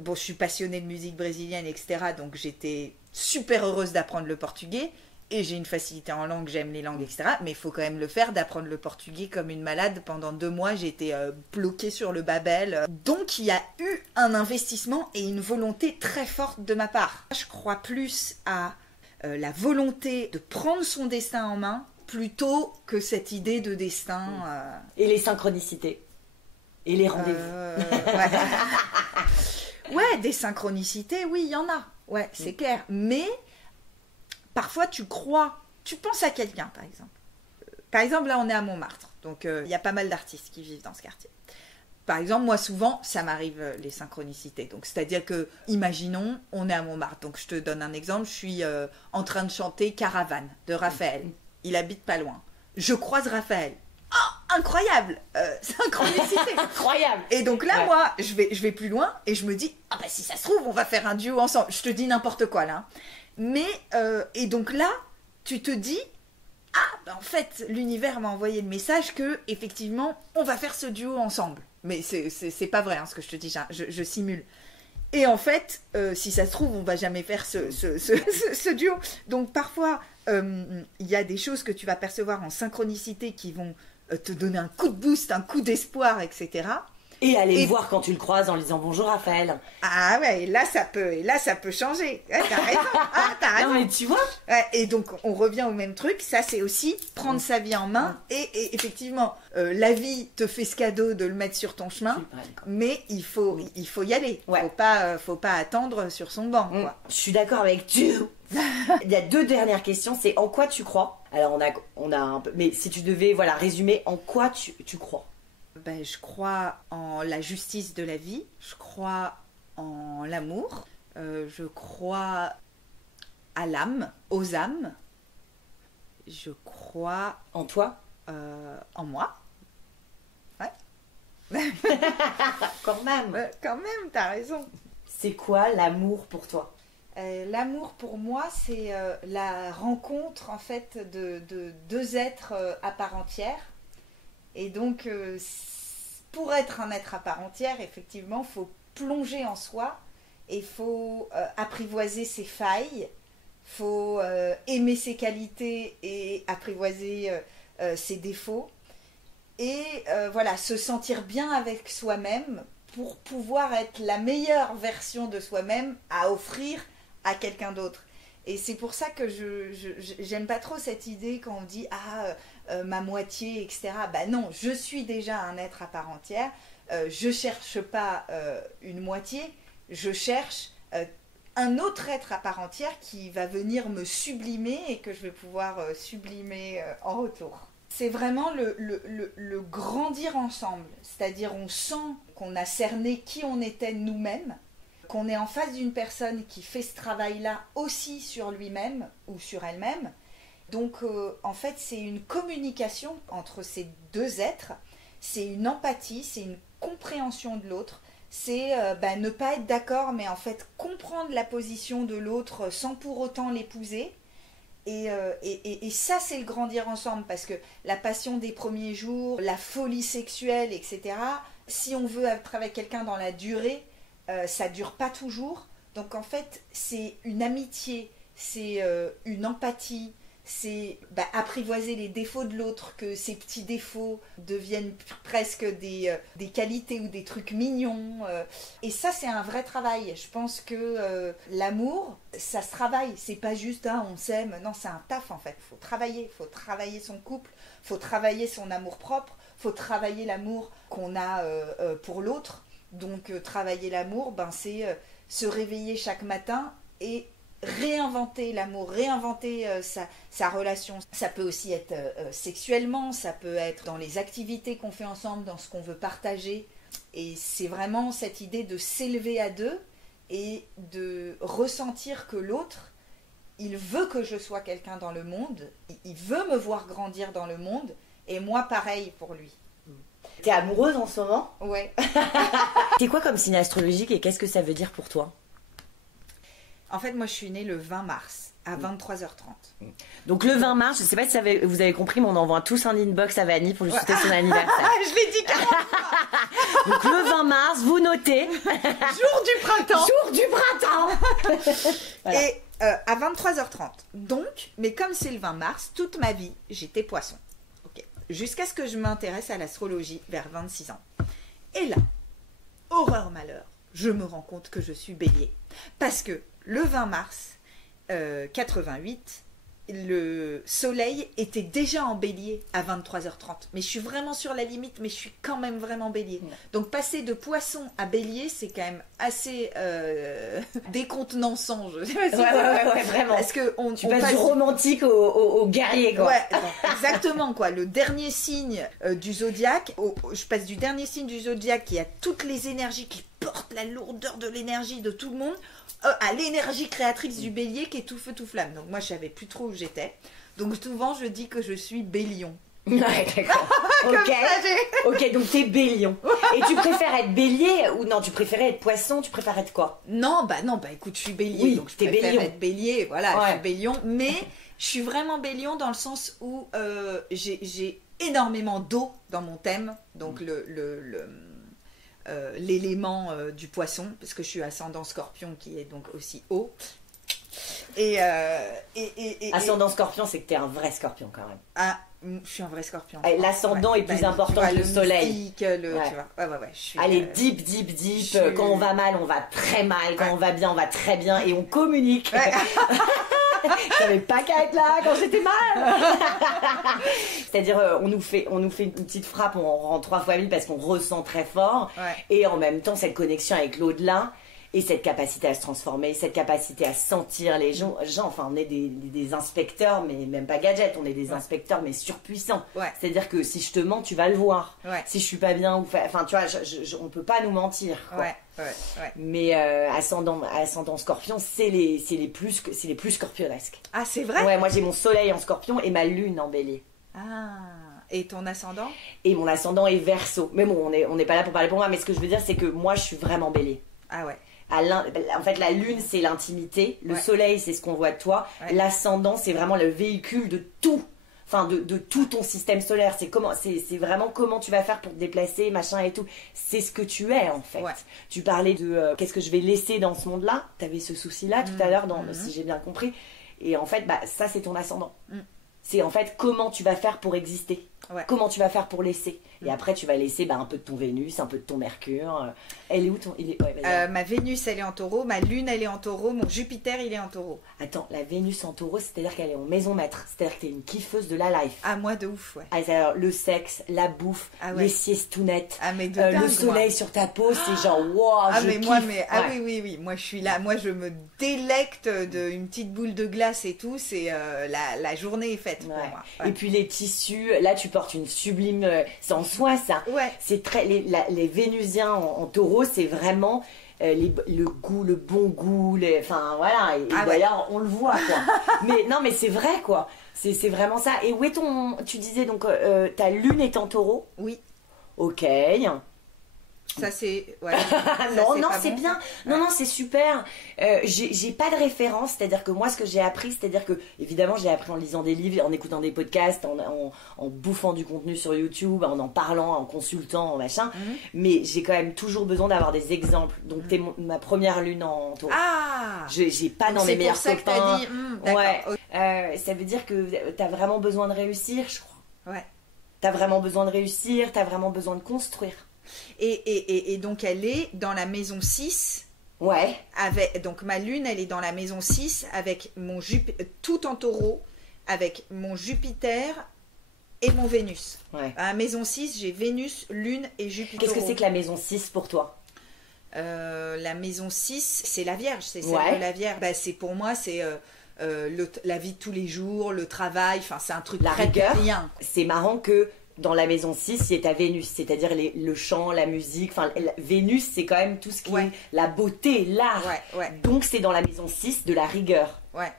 bon, je suis passionnée de musique brésilienne, etc. Donc j'étais super heureuse d'apprendre le portugais. Et j'ai une facilité en langue, j'aime les langues, etc. Mais il faut quand même le faire, d'apprendre le portugais comme une malade. Pendant 2 mois, j'étais bloquée sur le Babel. Donc, il y a eu un investissement et une volonté très forte de ma part. Je crois plus à la volonté de prendre son destin en main plutôt que cette idée de destin. Et les synchronicités. Et les rendez-vous. Ouais, des synchronicités, oui, il y en a. Ouais, c'est clair. Mais parfois, tu penses à quelqu'un, par exemple. Par exemple, là, on est à Montmartre. Donc, il y a pas mal d'artistes qui vivent dans ce quartier. Par exemple, moi, souvent, ça m'arrive les synchronicités. Donc, c'est-à-dire que, imaginons, on est à Montmartre. Donc, je te donne un exemple. Je suis en train de chanter Caravane de Raphaël. Il habite pas loin. Je croise Raphaël. Oh, incroyable, synchronicité. Incroyable. Et donc là, moi, je vais plus loin et je me dis, si ça se trouve, on va faire un duo ensemble. Je te dis n'importe quoi, là. Mais, et donc là, tu te dis, en fait, l'univers m'a envoyé le message que, effectivement, on va faire ce duo ensemble. Mais c'est pas vrai, hein, ce que je te dis, je simule. Et en fait, si ça se trouve, on va jamais faire ce duo. Donc parfois, il y a des choses que tu vas percevoir en synchronicité qui vont te donner un coup de boost, un coup d'espoir, etc. Et aller le voir quand tu le croises en lui disant bonjour Raphaël. Ah ouais, et là ça peut changer. Ouais, t'as raison. T'as raison. Non mais tu vois. Ouais, et donc on revient au même truc. Ça c'est aussi prendre sa vie en main. Et effectivement, la vie te fait ce cadeau de le mettre sur ton chemin, mais il faut y aller. Ouais. Faut pas attendre sur son banc. Quoi. Je suis d'accord avec tu. Il y a 2 dernières questions. C'est en quoi tu crois. Alors on a un peu. Mais si tu devais résumer, en quoi tu crois. Je crois en la justice de la vie, je crois en l'amour, je crois à l'âme, aux âmes, je crois... En toi en moi. Ouais. Quand même. Quand même, t'as raison. C'est quoi l'amour pour toi? L'amour pour moi, c'est la rencontre en fait de 2 êtres à part entière. Et donc, pour être un être à part entière, effectivement, il faut plonger en soi et il faut apprivoiser ses failles, il faut aimer ses qualités et apprivoiser ses défauts. Et voilà, se sentir bien avec soi-même pour pouvoir être la meilleure version de soi-même à offrir à quelqu'un d'autre. Et c'est pour ça que j'aime pas trop cette idée quand on dit ma moitié, etc. Non, je suis déjà un être à part entière. Je cherche pas une moitié. je cherche un autre être à part entière qui va venir me sublimer et que je vais pouvoir sublimer en retour. C'est vraiment le grandir ensemble, c'est-à-dire on sent qu'on a cerné qui on était nous-mêmes, qu'on est en face d'une personne qui fait ce travail-là aussi sur lui-même ou sur elle-même. Donc en fait c'est une communication entre ces deux êtres, c'est une empathie, c'est une compréhension de l'autre, c'est ne pas être d'accord mais en fait comprendre la position de l'autre sans pour autant l'épouser. Et ça c'est le grandir ensemble, parce que la passion des premiers jours, la folie sexuelle, etc., si on veut être avec quelqu'un dans la durée, ça dure pas toujours. Donc en fait c'est une amitié, c'est une empathie, c'est apprivoiser les défauts de l'autre, que ces petits défauts deviennent presque des qualités ou des trucs mignons. Et ça, c'est un vrai travail. Je pense que l'amour, ça se travaille. C'est pas juste on s'aime. Non, c'est un taf en fait. Il faut travailler son couple, il faut travailler son amour-propre, il faut travailler l'amour qu'on a pour l'autre. Donc, travailler l'amour, c'est se réveiller chaque matin et réinventer l'amour, réinventer sa relation. Ça peut aussi être sexuellement, ça peut être dans les activités qu'on fait ensemble, dans ce qu'on veut partager. Et c'est vraiment cette idée de s'élever à deux et de ressentir que l'autre, il veut que je sois quelqu'un dans le monde, il veut me voir grandir dans le monde, et moi pareil pour lui. T'es amoureuse en ce moment ? Ouais. T'es quoi comme signe astrologique et qu'est-ce que ça veut dire pour toi ? En fait, moi, je suis née le 20 mars à 23h30. Donc le 20 mars, je ne sais pas si vous avez compris, mais on envoie tous un inbox à Vanny pour lui souhaiter son anniversaire. Je l'ai dit 40 fois. Donc le 20 mars, vous notez. Jour du printemps. Jour du printemps. Voilà. Et à 23h30. Donc, mais comme c'est le 20 mars, toute ma vie, j'étais poisson. Okay. Jusqu'à ce que je m'intéresse à l'astrologie vers 26 ans. Et là, horreur malheur, je me rends compte que je suis bélier. Parce que le 20 mars 88, le soleil était déjà en bélier à 23h30. Mais je suis vraiment sur la limite, mais je suis quand même vraiment bélier. Donc passer de poisson à bélier, c'est quand même assez décontenançant. Je sais pas si ouais, vraiment. Parce que tu passes du romantique au guerrier, quoi. Ouais, exactement, quoi. Le dernier signe du zodiaque, je passe du dernier signe du zodiaque qui a toutes les énergies, qui porte la lourdeur de l'énergie de tout le monde, à l'énergie créatrice du bélier qui est tout feu tout flamme. Donc moi je savais plus trop où j'étais. Donc souvent je dis que je suis bélion. Ouais, d'accord. Ok, donc t'es bélion. Ouais. Et tu préfères être bélier ou non, tu préférais être poisson, tu préfères être quoi ? Non, écoute, je suis bélier, oui, donc je préfère être bélier, voilà, ouais. Je suis bélion, mais je suis vraiment bélion dans le sens où j'ai énormément d'eau dans mon thème, donc l'élément du poisson, parce que je suis ascendant scorpion qui est donc aussi eau. Ascendant scorpion, c'est que t'es un vrai scorpion quand même. Ah, je suis un vrai scorpion. L'ascendant est plus important que le soleil. Mystique, tu vois. Ouais, je suis, allez, deep. Quand on va mal, on va très mal. Quand on va bien, on va très bien. Et on communique. Ouais. J'avais pas qu'à être là quand j'étais mal. C'est-à-dire on nous fait une petite frappe, on rend 3 fois 1000 parce qu'on ressent très fort. Ouais. Et en même temps cette connexion avec l'au-delà et cette capacité à se transformer, cette capacité à sentir les gens. Enfin on est des inspecteurs, mais même pas gadgets, on est des inspecteurs mais surpuissants. Ouais. C'est-à-dire que si je te mens, tu vas le voir. Ouais. Si je suis pas bien, enfin tu vois, on peut pas nous mentir, quoi. Ouais. Mais ascendant scorpion, c'est les plus scorpionesques. Ah, c'est vrai ? Ouais, moi j'ai mon soleil en scorpion et ma lune en bélier. Ah, et ton ascendant ? Et mon ascendant est verseau. Mais bon, on n'est pas là pour parler pour moi, mais ce que je veux dire, c'est que moi je suis vraiment bélier. Ah ouais. En fait, la lune, c'est l'intimité. Le soleil, c'est ce qu'on voit de toi. Ouais. L'ascendant, c'est vraiment le véhicule de tout. Enfin, de tout ton système solaire. C'est vraiment comment tu vas faire pour te déplacer, machin et tout. C'est ce que tu es, en fait. Ouais. Tu parlais de qu'est-ce que je vais laisser dans ce monde-là. Tu avais ce souci-là tout à l'heure, si j'ai bien compris. Et en fait, ça, c'est ton ascendant. C'est en fait comment tu vas faire pour exister. Ouais. Comment tu vas faire pour laisser. Et après, tu vas laisser un peu de ton Vénus, un peu de ton Mercure. Elle est où ton... Ma Vénus, elle est en taureau. Ma Lune, elle est en taureau. Mon Jupiter, il est en taureau. Attends, la Vénus en taureau, c'est-à-dire qu'elle est en maison maître. C'est-à-dire que t'es une kiffeuse de la life. Ah, moi, de ouf, ouais. Alors, le sexe, la bouffe, les siestounettes, mais de dingue, le soleil sur ta peau, c'est genre, wow, je kiffe. Oui. Moi, je suis là. Moi, je me délecte d'une petite boule de glace et tout. C'est la journée est faite pour moi. Ouais. Et puis les tissus, là, tu portes une sublime... c'est en soie, ça. Ouais. C'est très... Les Vénusiens en taureau, c'est vraiment... le goût, le bon goût, enfin voilà, et d'ailleurs on le voit quoi. mais c'est vrai quoi, c'est vraiment ça. Et où est tu disais donc ta Lune est en taureau? Oui. Ok. Ça c'est... Ouais, non, c'est bien. Non, c'est super. J'ai pas de référence, c'est-à-dire que moi, ce que j'ai appris, c'est-à-dire que, évidemment, j'ai appris en lisant des livres, en écoutant des podcasts, en bouffant du contenu sur YouTube, en parlant, en consultant, en machin. Mais j'ai quand même toujours besoin d'avoir des exemples. Donc, t'es ma première Lune en taureau. Ah! J'ai pas dans mes meilleurs copains. C'est pour ça que t'as dit... ouais. Okay. Ça veut dire que t'as vraiment besoin de réussir, je crois. Ouais. T'as vraiment besoin de réussir, t'as vraiment besoin de construire. Et donc elle est dans la maison 6. Ouais. Donc ma Lune, elle est dans la maison 6 avec mon tout en taureau, avec mon Jupiter et mon Vénus. Ouais. À la maison 6, j'ai Vénus, Lune et Jupiter. Qu'est-ce que c'est que la maison 6 pour toi? La maison 6, c'est la Vierge, c'est celle de la Vierge. C'est pour moi, c'est la vie de tous les jours, le travail, enfin c'est un truc très bien. C'est marrant que dans la maison 6, il y a ta Vénus, c'est-à-dire le chant, la musique. Enfin, Vénus, c'est quand même tout ce qui est la beauté, l'art. Ouais. Donc, c'est dans la maison 6 de la rigueur. Ouais.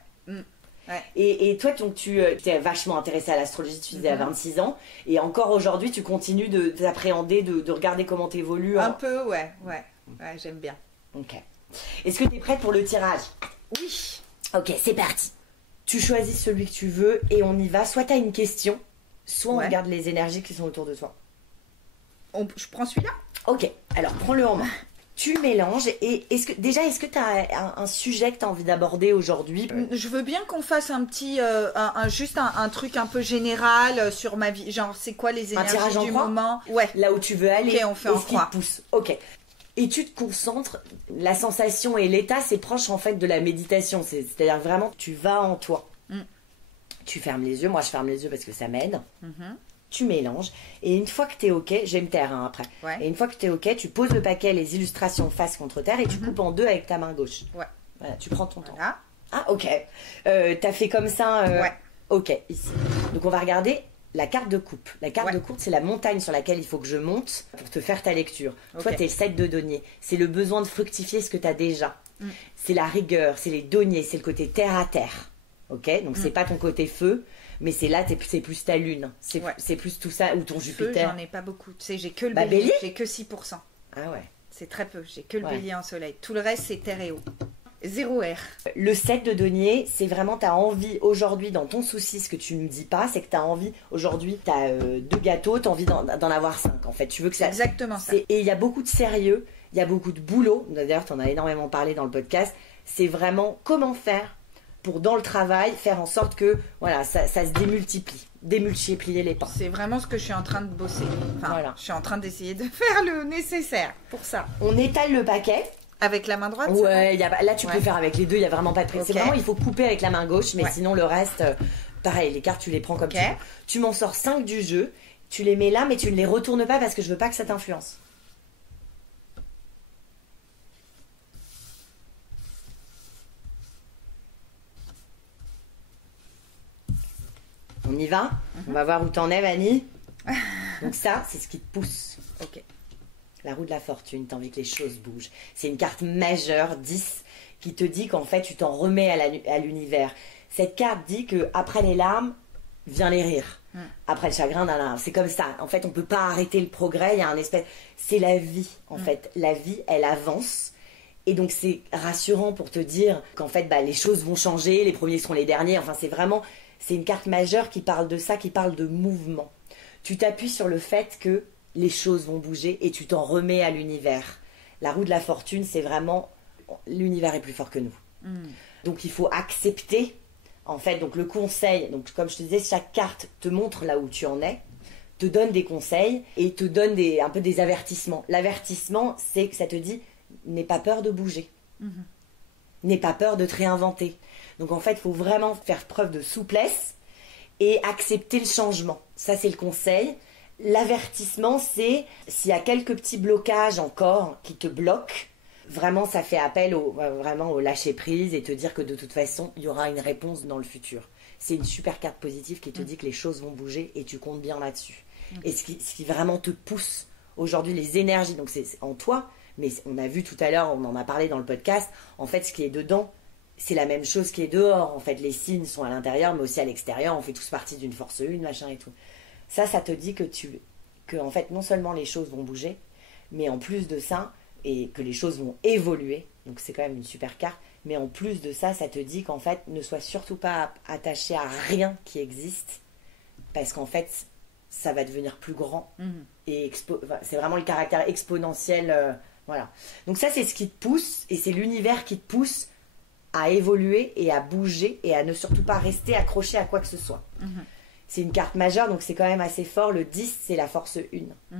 Et toi, donc, tu t'es vachement intéressée à l'astrologie, tu disais à 26 ans. Et encore aujourd'hui, tu continues de t'appréhender, de regarder comment t'évolues. Un peu, ouais, j'aime bien. Ok. Est-ce que tu es prête pour le tirage? Oui. Ok, c'est parti. Tu choisis celui que tu veux et on y va. Soit tu as une question, soit on regarde les énergies qui sont autour de toi. Je prends celui-là? Ok, alors prends-le en main. Tu mélanges et est-ce que tu as un sujet que tu as envie d'aborder aujourd'hui? Je veux bien qu'on fasse un petit, juste un truc un peu général sur ma vie. Genre, c'est quoi les énergies du moment? Ouais. Là où tu veux aller. Ok, on fait en croix. Pousse. Ok. Et tu te concentres, la sensation et l'état, c'est proche en fait de la méditation. C'est-à-dire vraiment, tu vas en toi. Tu fermes les yeux, moi je ferme les yeux parce que ça m'aide. Tu mélanges, et une fois que tu es ok, je vais me taire après. Et une fois que tu es ok, tu poses le paquet, les illustrations face contre terre, et tu coupes en deux avec ta main gauche. Voilà, tu prends ton temps. Ah, ok. T'as fait comme ça. Ok, ici. Donc on va regarder la carte de coupe. La carte de coupe, c'est la montagne sur laquelle il faut que je monte pour te faire ta lecture. Toi, t'es le 7 de denier. C'est le besoin de fructifier ce que t'as déjà. C'est la rigueur, c'est les deniers, c'est le côté terre à terre. Ok, donc c'est pas ton côté feu, mais c'est là, c'est plus ta lune. C'est plus tout ça, ou ton Jupiter. Feu, j'en ai pas beaucoup. Tu sais, j'ai que le bélier, j'ai que 6%. Ah ouais. C'est très peu, j'ai que le bélier en soleil. Tout le reste, c'est terre et eau. 0 R. Le 7 de denier, c'est vraiment, tu as envie aujourd'hui, dans ton souci, ce que tu ne me dis pas, c'est que tu as envie, aujourd'hui, tu as 2 gâteaux, tu as envie d'en avoir 5 en fait. Tu veux que ça. Exactement ça. Et il y a beaucoup de sérieux, il y a beaucoup de boulot. D'ailleurs, tu en as énormément parlé dans le podcast. C'est vraiment comment faire pour, dans le travail, faire en sorte que voilà, ça se démultiplier les pains. C'est vraiment ce que je suis en train de bosser. Enfin, je suis en train d'essayer de faire le nécessaire pour ça. On étale le paquet. Avec la main droite? Ouais, là tu peux faire avec les deux, il n'y a vraiment pas de prix. C'est vraiment, il faut couper avec la main gauche, mais sinon le reste, pareil, les cartes tu les prends comme tu veux. Tu m'en sors 5 du jeu, tu les mets là, mais tu ne les retournes pas parce que je veux pas que ça t'influence. On y va? On va voir où t'en es, Vanny. Donc ça, c'est ce qui te pousse. Ok. La roue de la fortune, t'as envie que les choses bougent. C'est une carte majeure, 10, qui te dit qu'en fait, tu t'en remets à l'univers. Cette carte dit que après les larmes, vient les rires. Après le chagrin, c'est comme ça. En fait, on peut pas arrêter le progrès. Il y a un espèce... C'est la vie, en fait. La vie, elle avance. Et donc, c'est rassurant pour te dire qu'en fait, les choses vont changer. Les premiers seront les derniers. Enfin, c'est vraiment... C'est une carte majeure qui parle de ça, qui parle de mouvement. Tu t'appuies sur le fait que les choses vont bouger et tu t'en remets à l'univers. La roue de la fortune, c'est vraiment... L'univers est plus fort que nous. Donc, il faut accepter En fait, donc le conseil, donc comme je te disais, chaque carte te montre là où tu en es, te donne des conseils et te donne un peu des avertissements. L'avertissement, c'est que ça te dit, n'aie pas peur de bouger. N'aie pas peur de te réinventer. Donc en fait, il faut vraiment faire preuve de souplesse et accepter le changement. Ça, c'est le conseil. L'avertissement, c'est s'il y a quelques petits blocages encore qui te bloquent, vraiment, ça fait appel vraiment au lâcher prise et te dire que de toute façon, il y aura une réponse dans le futur. C'est une super carte positive qui te dit que les choses vont bouger et tu comptes bien là-dessus. Et ce qui vraiment te pousse aujourd'hui, les énergies, donc c'est en toi, mais on a vu tout à l'heure, on en a parlé dans le podcast, en fait, ce qui est dedans, c'est la même chose qui est dehors. En fait, les signes sont à l'intérieur, mais aussi à l'extérieur. On fait tous partie d'une force une, machin et tout. Ça te dit que en fait, non seulement les choses vont bouger, mais en plus de ça, et que les choses vont évoluer. Donc c'est quand même une super carte. Mais en plus de ça, ça te dit qu'en fait, ne sois surtout pas attaché à rien qui existe, parce qu'en fait, ça va devenir plus grand. Et c'est vraiment le caractère exponentiel. Voilà. Donc ça, c'est ce qui te pousse, et c'est l'univers qui te pousse à évoluer et à bouger et à ne surtout pas rester accroché à quoi que ce soit. C'est une carte majeure, donc c'est quand même assez fort. Le 10, c'est la force 1.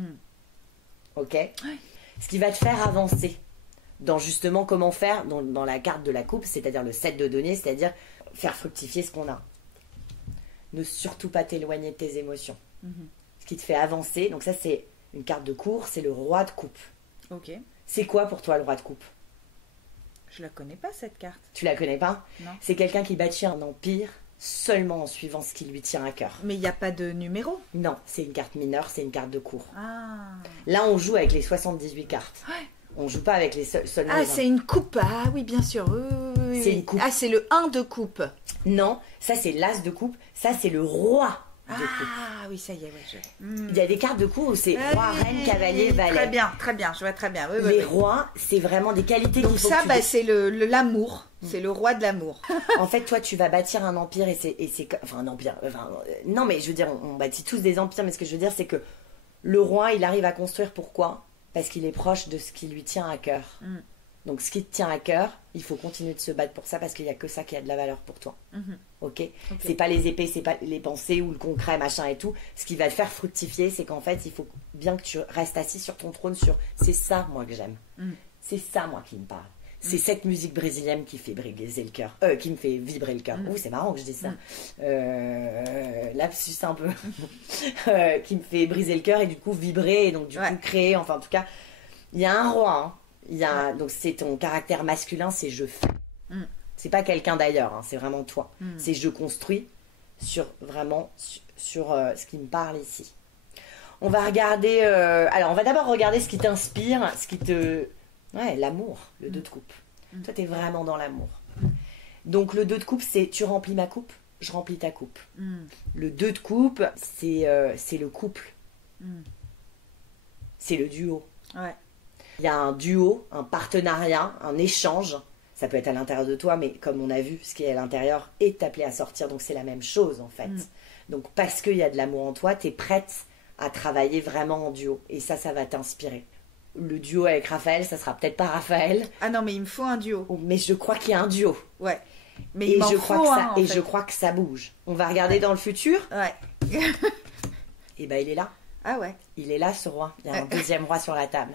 Ok. Ce qui va te faire avancer dans justement comment faire dans la carte de la coupe, c'est-à-dire le set de données, c'est-à-dire faire fructifier ce qu'on a. Ne surtout pas t'éloigner de tes émotions. Ce qui te fait avancer, donc ça c'est une carte de cours, c'est le roi de coupe. Ok. C'est quoi pour toi le roi de coupe? Je la connais pas cette carte. Tu la connais pas? Non. C'est quelqu'un qui bâtit un empire seulement en suivant ce qui lui tient à cœur. Mais il n'y a pas de numéro? Non, c'est une carte mineure, c'est une carte de cours. Ah. Là, on joue avec les 78 cartes. Ouais. On joue pas avec les seulement Ah, les 20. c'est une coupe. Ah oui, bien sûr. Oui. C'est une coupe. Ah, c'est le 1 de coupe. Non, ça c'est l'as de coupe. Ça c'est le roi de coupe. Ah oui, ça y est, ouais. Il y a des cartes de cours où c'est roi, reine, cavalier, valet. Très bien, je vois très bien. Oui, Les rois, c'est vraiment des qualités donc qu'il faut ça, que tu c'est l'amour. C'est le roi de l'amour. En fait, toi, tu vas bâtir un empire enfin un empire. Non, mais je veux dire, on bâtit tous des empires, mais ce que je veux dire, c'est que le roi, il arrive à construire pourquoi? Parce qu'il est proche de ce qui lui tient à cœur. Donc, ce qui te tient à cœur, il faut continuer de se battre pour ça parce qu'il n'y a que ça qui a de la valeur pour toi. Ok. C'est pas les épées, c'est pas les pensées ou le concret, machin et tout. Ce qui va te faire fructifier, c'est qu'en fait, il faut bien que tu restes assis sur ton trône c'est ça, moi, que j'aime. C'est ça, moi, qui me parle. C'est cette musique brésilienne qui fait briser le cœur, qui me fait vibrer le cœur. Ouh, c'est marrant que je dise ça. Lapsus un peu. Qui me fait briser le cœur et du coup vibrer et donc du coup créer. Enfin, en tout cas, il y a un roi. Donc c'est ton caractère masculin, c'est je fais. C'est pas quelqu'un d'ailleurs, c'est vraiment toi. C'est je construis sur ce qui me parle ici. On va regarder. Alors, on va d'abord regarder ce qui t'inspire, ce qui te. Ouais, l'amour, le 2 de coupe. Toi, t'es vraiment dans l'amour. Donc, le 2 de coupe, c'est tu remplis ma coupe, je remplis ta coupe. Le 2 de coupe, c'est le couple. C'est le duo. Ouais. Il y a un duo, un partenariat, un échange. Ça peut être à l'intérieur de toi, mais comme on a vu, ce qui est à l'intérieur est appelé à sortir. Donc, c'est la même chose, en fait. Donc, parce qu'il y a de l'amour en toi, t'es prête à travailler vraiment en duo. Et ça va t'inspirer. Le duo avec Raphaël, ça sera peut-être pas Raphaël. Ah non, mais il me faut un duo. Mais je crois qu'il y a un duo. Ouais. Mais il m'en faut un, et je crois que ça bouge. On va regarder dans le futur. Ouais. Et ben il est là. Ah ouais. Il est là, ce roi. Il y a un deuxième roi sur la table.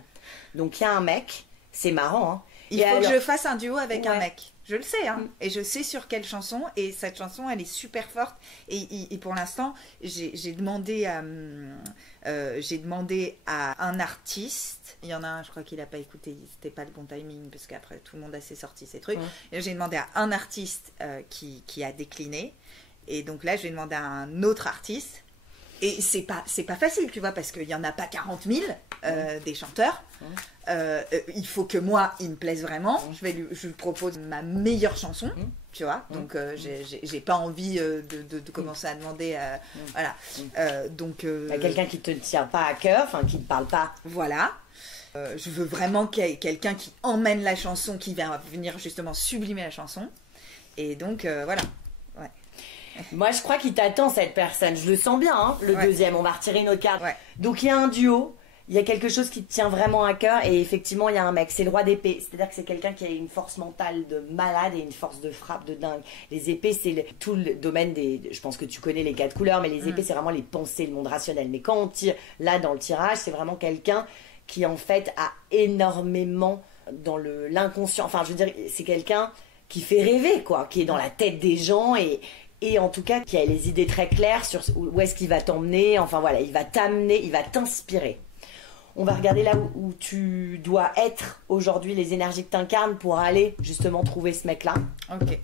Donc il y a un mec. C'est marrant, hein. Il faut que je fasse un duo avec un mec. Je le sais, hein. Et je sais sur quelle chanson. Et cette chanson, elle est super forte. Et pour l'instant, j'ai demandé à un artiste. Il y en a un, je crois qu'il n'a pas écouté. C'était pas le bon timing parce qu'après tout le monde a sorti ses trucs. Et j'ai demandé à un artiste qui a décliné. Et donc là, je vais demander à un autre artiste. Et c'est pas facile, tu vois, parce qu'il n'y en a pas 40 000 des chanteurs. Il faut que moi, il me plaise vraiment. Je lui propose ma meilleure chanson, tu vois. Donc, j'ai pas envie de commencer à demander. Voilà. Donc. Quelqu'un qui te tient pas à cœur, enfin, qui ne parle pas. Voilà. Je veux vraiment qu'il y ait quelqu'un qui emmène la chanson, qui va venir justement sublimer la chanson. Et donc, voilà. Ouais. Moi, je crois qu'il t'attend, cette personne. Je le sens bien, hein, le deuxième. On va retirer une autre carte. Ouais. Donc, il y a un duo. il y a quelque chose qui te tient vraiment à cœur et effectivement il y a un mec, c'est le roi d'épée, c'est-à-dire que c'est quelqu'un qui a une force mentale de malade et une force de frappe de dingue. Les épées c'est tout le domaine je pense que tu connais les 4 couleurs, mais les épées c'est vraiment les pensées, le monde rationnel. Mais quand on tire là dans le tirage, c'est vraiment quelqu'un qui en fait a énormément dans l'inconscient, enfin je veux dire c'est quelqu'un qui fait rêver quoi, qui est dans la tête des gens et en tout cas qui a les idées très claires sur où est-ce qu'il va t'emmener, enfin voilà, il va t'amener, il va t'inspirer. On va regarder là où tu dois être aujourd'hui, les énergies que tu incarnes pour aller justement trouver ce mec-là. Ok.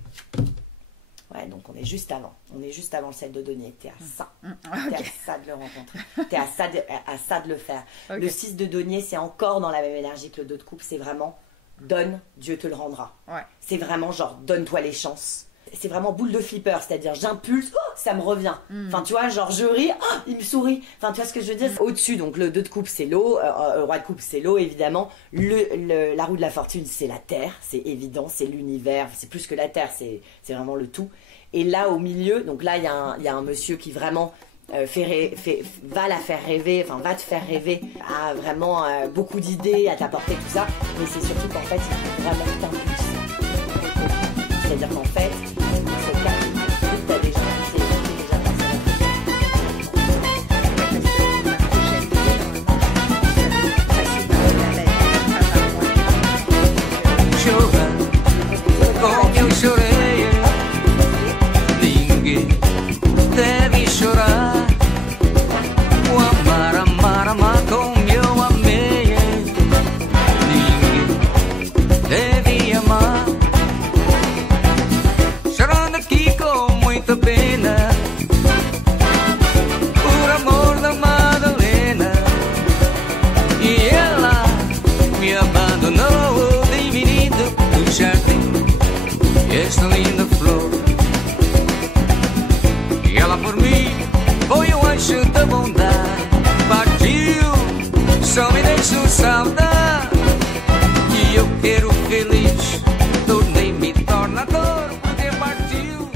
Ouais, donc on est juste avant. On est juste avant le 7 de denier. T'es à ça. Okay. T'es à ça de le rencontrer. T'es à ça de le faire. Okay. Le 6 de denier, c'est encore dans la même énergie que le 2 de coupe. C'est vraiment donne, Dieu te le rendra. Ouais. C'est vraiment genre donne-toi les chances. C'est vraiment boule de flipper, c'est-à-dire j'impulse, ça me revient. Enfin, tu vois, genre je ris, il me sourit. Enfin, tu vois ce que je veux dire. Au-dessus, donc le 2 de coupe, c'est l'eau, le roi de coupe, c'est l'eau, évidemment. La roue de la fortune, c'est la terre, c'est évident, c'est l'univers, c'est plus que la terre, c'est vraiment le tout. Et là, au milieu, donc là, il y a un monsieur qui vraiment va la faire rêver, enfin va te faire rêver, a vraiment beaucoup d'idées à t'apporter, tout ça. Mais c'est surtout qu'en fait, il faut vraiment t'impulser. C'est-à-dire qu'en fait, cette carte, tu as déjà devi chorar o amar, amar, amar como eu amei. Ninguém deve amar. Chorando aqui com muita pena por amor da Madalena. E ela me abandonou, diminuindo no jardim esta linda flor. Ela por mim foi um anjo da bondade. Partiu, só me deixou saudade. E eu quero feliz, tornei-me tornador, porque partiu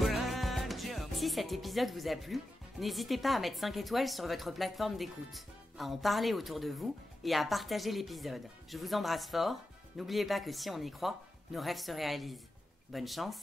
grande amor. Si cet épisode vous a plu, n'hésitez pas à mettre 5 étoiles sur votre plateforme d'écoute, à en parler autour de vous et à partager l'épisode. Je vous embrasse fort. N'oubliez pas que si on y croit, nos rêves se réalisent. Bonne chance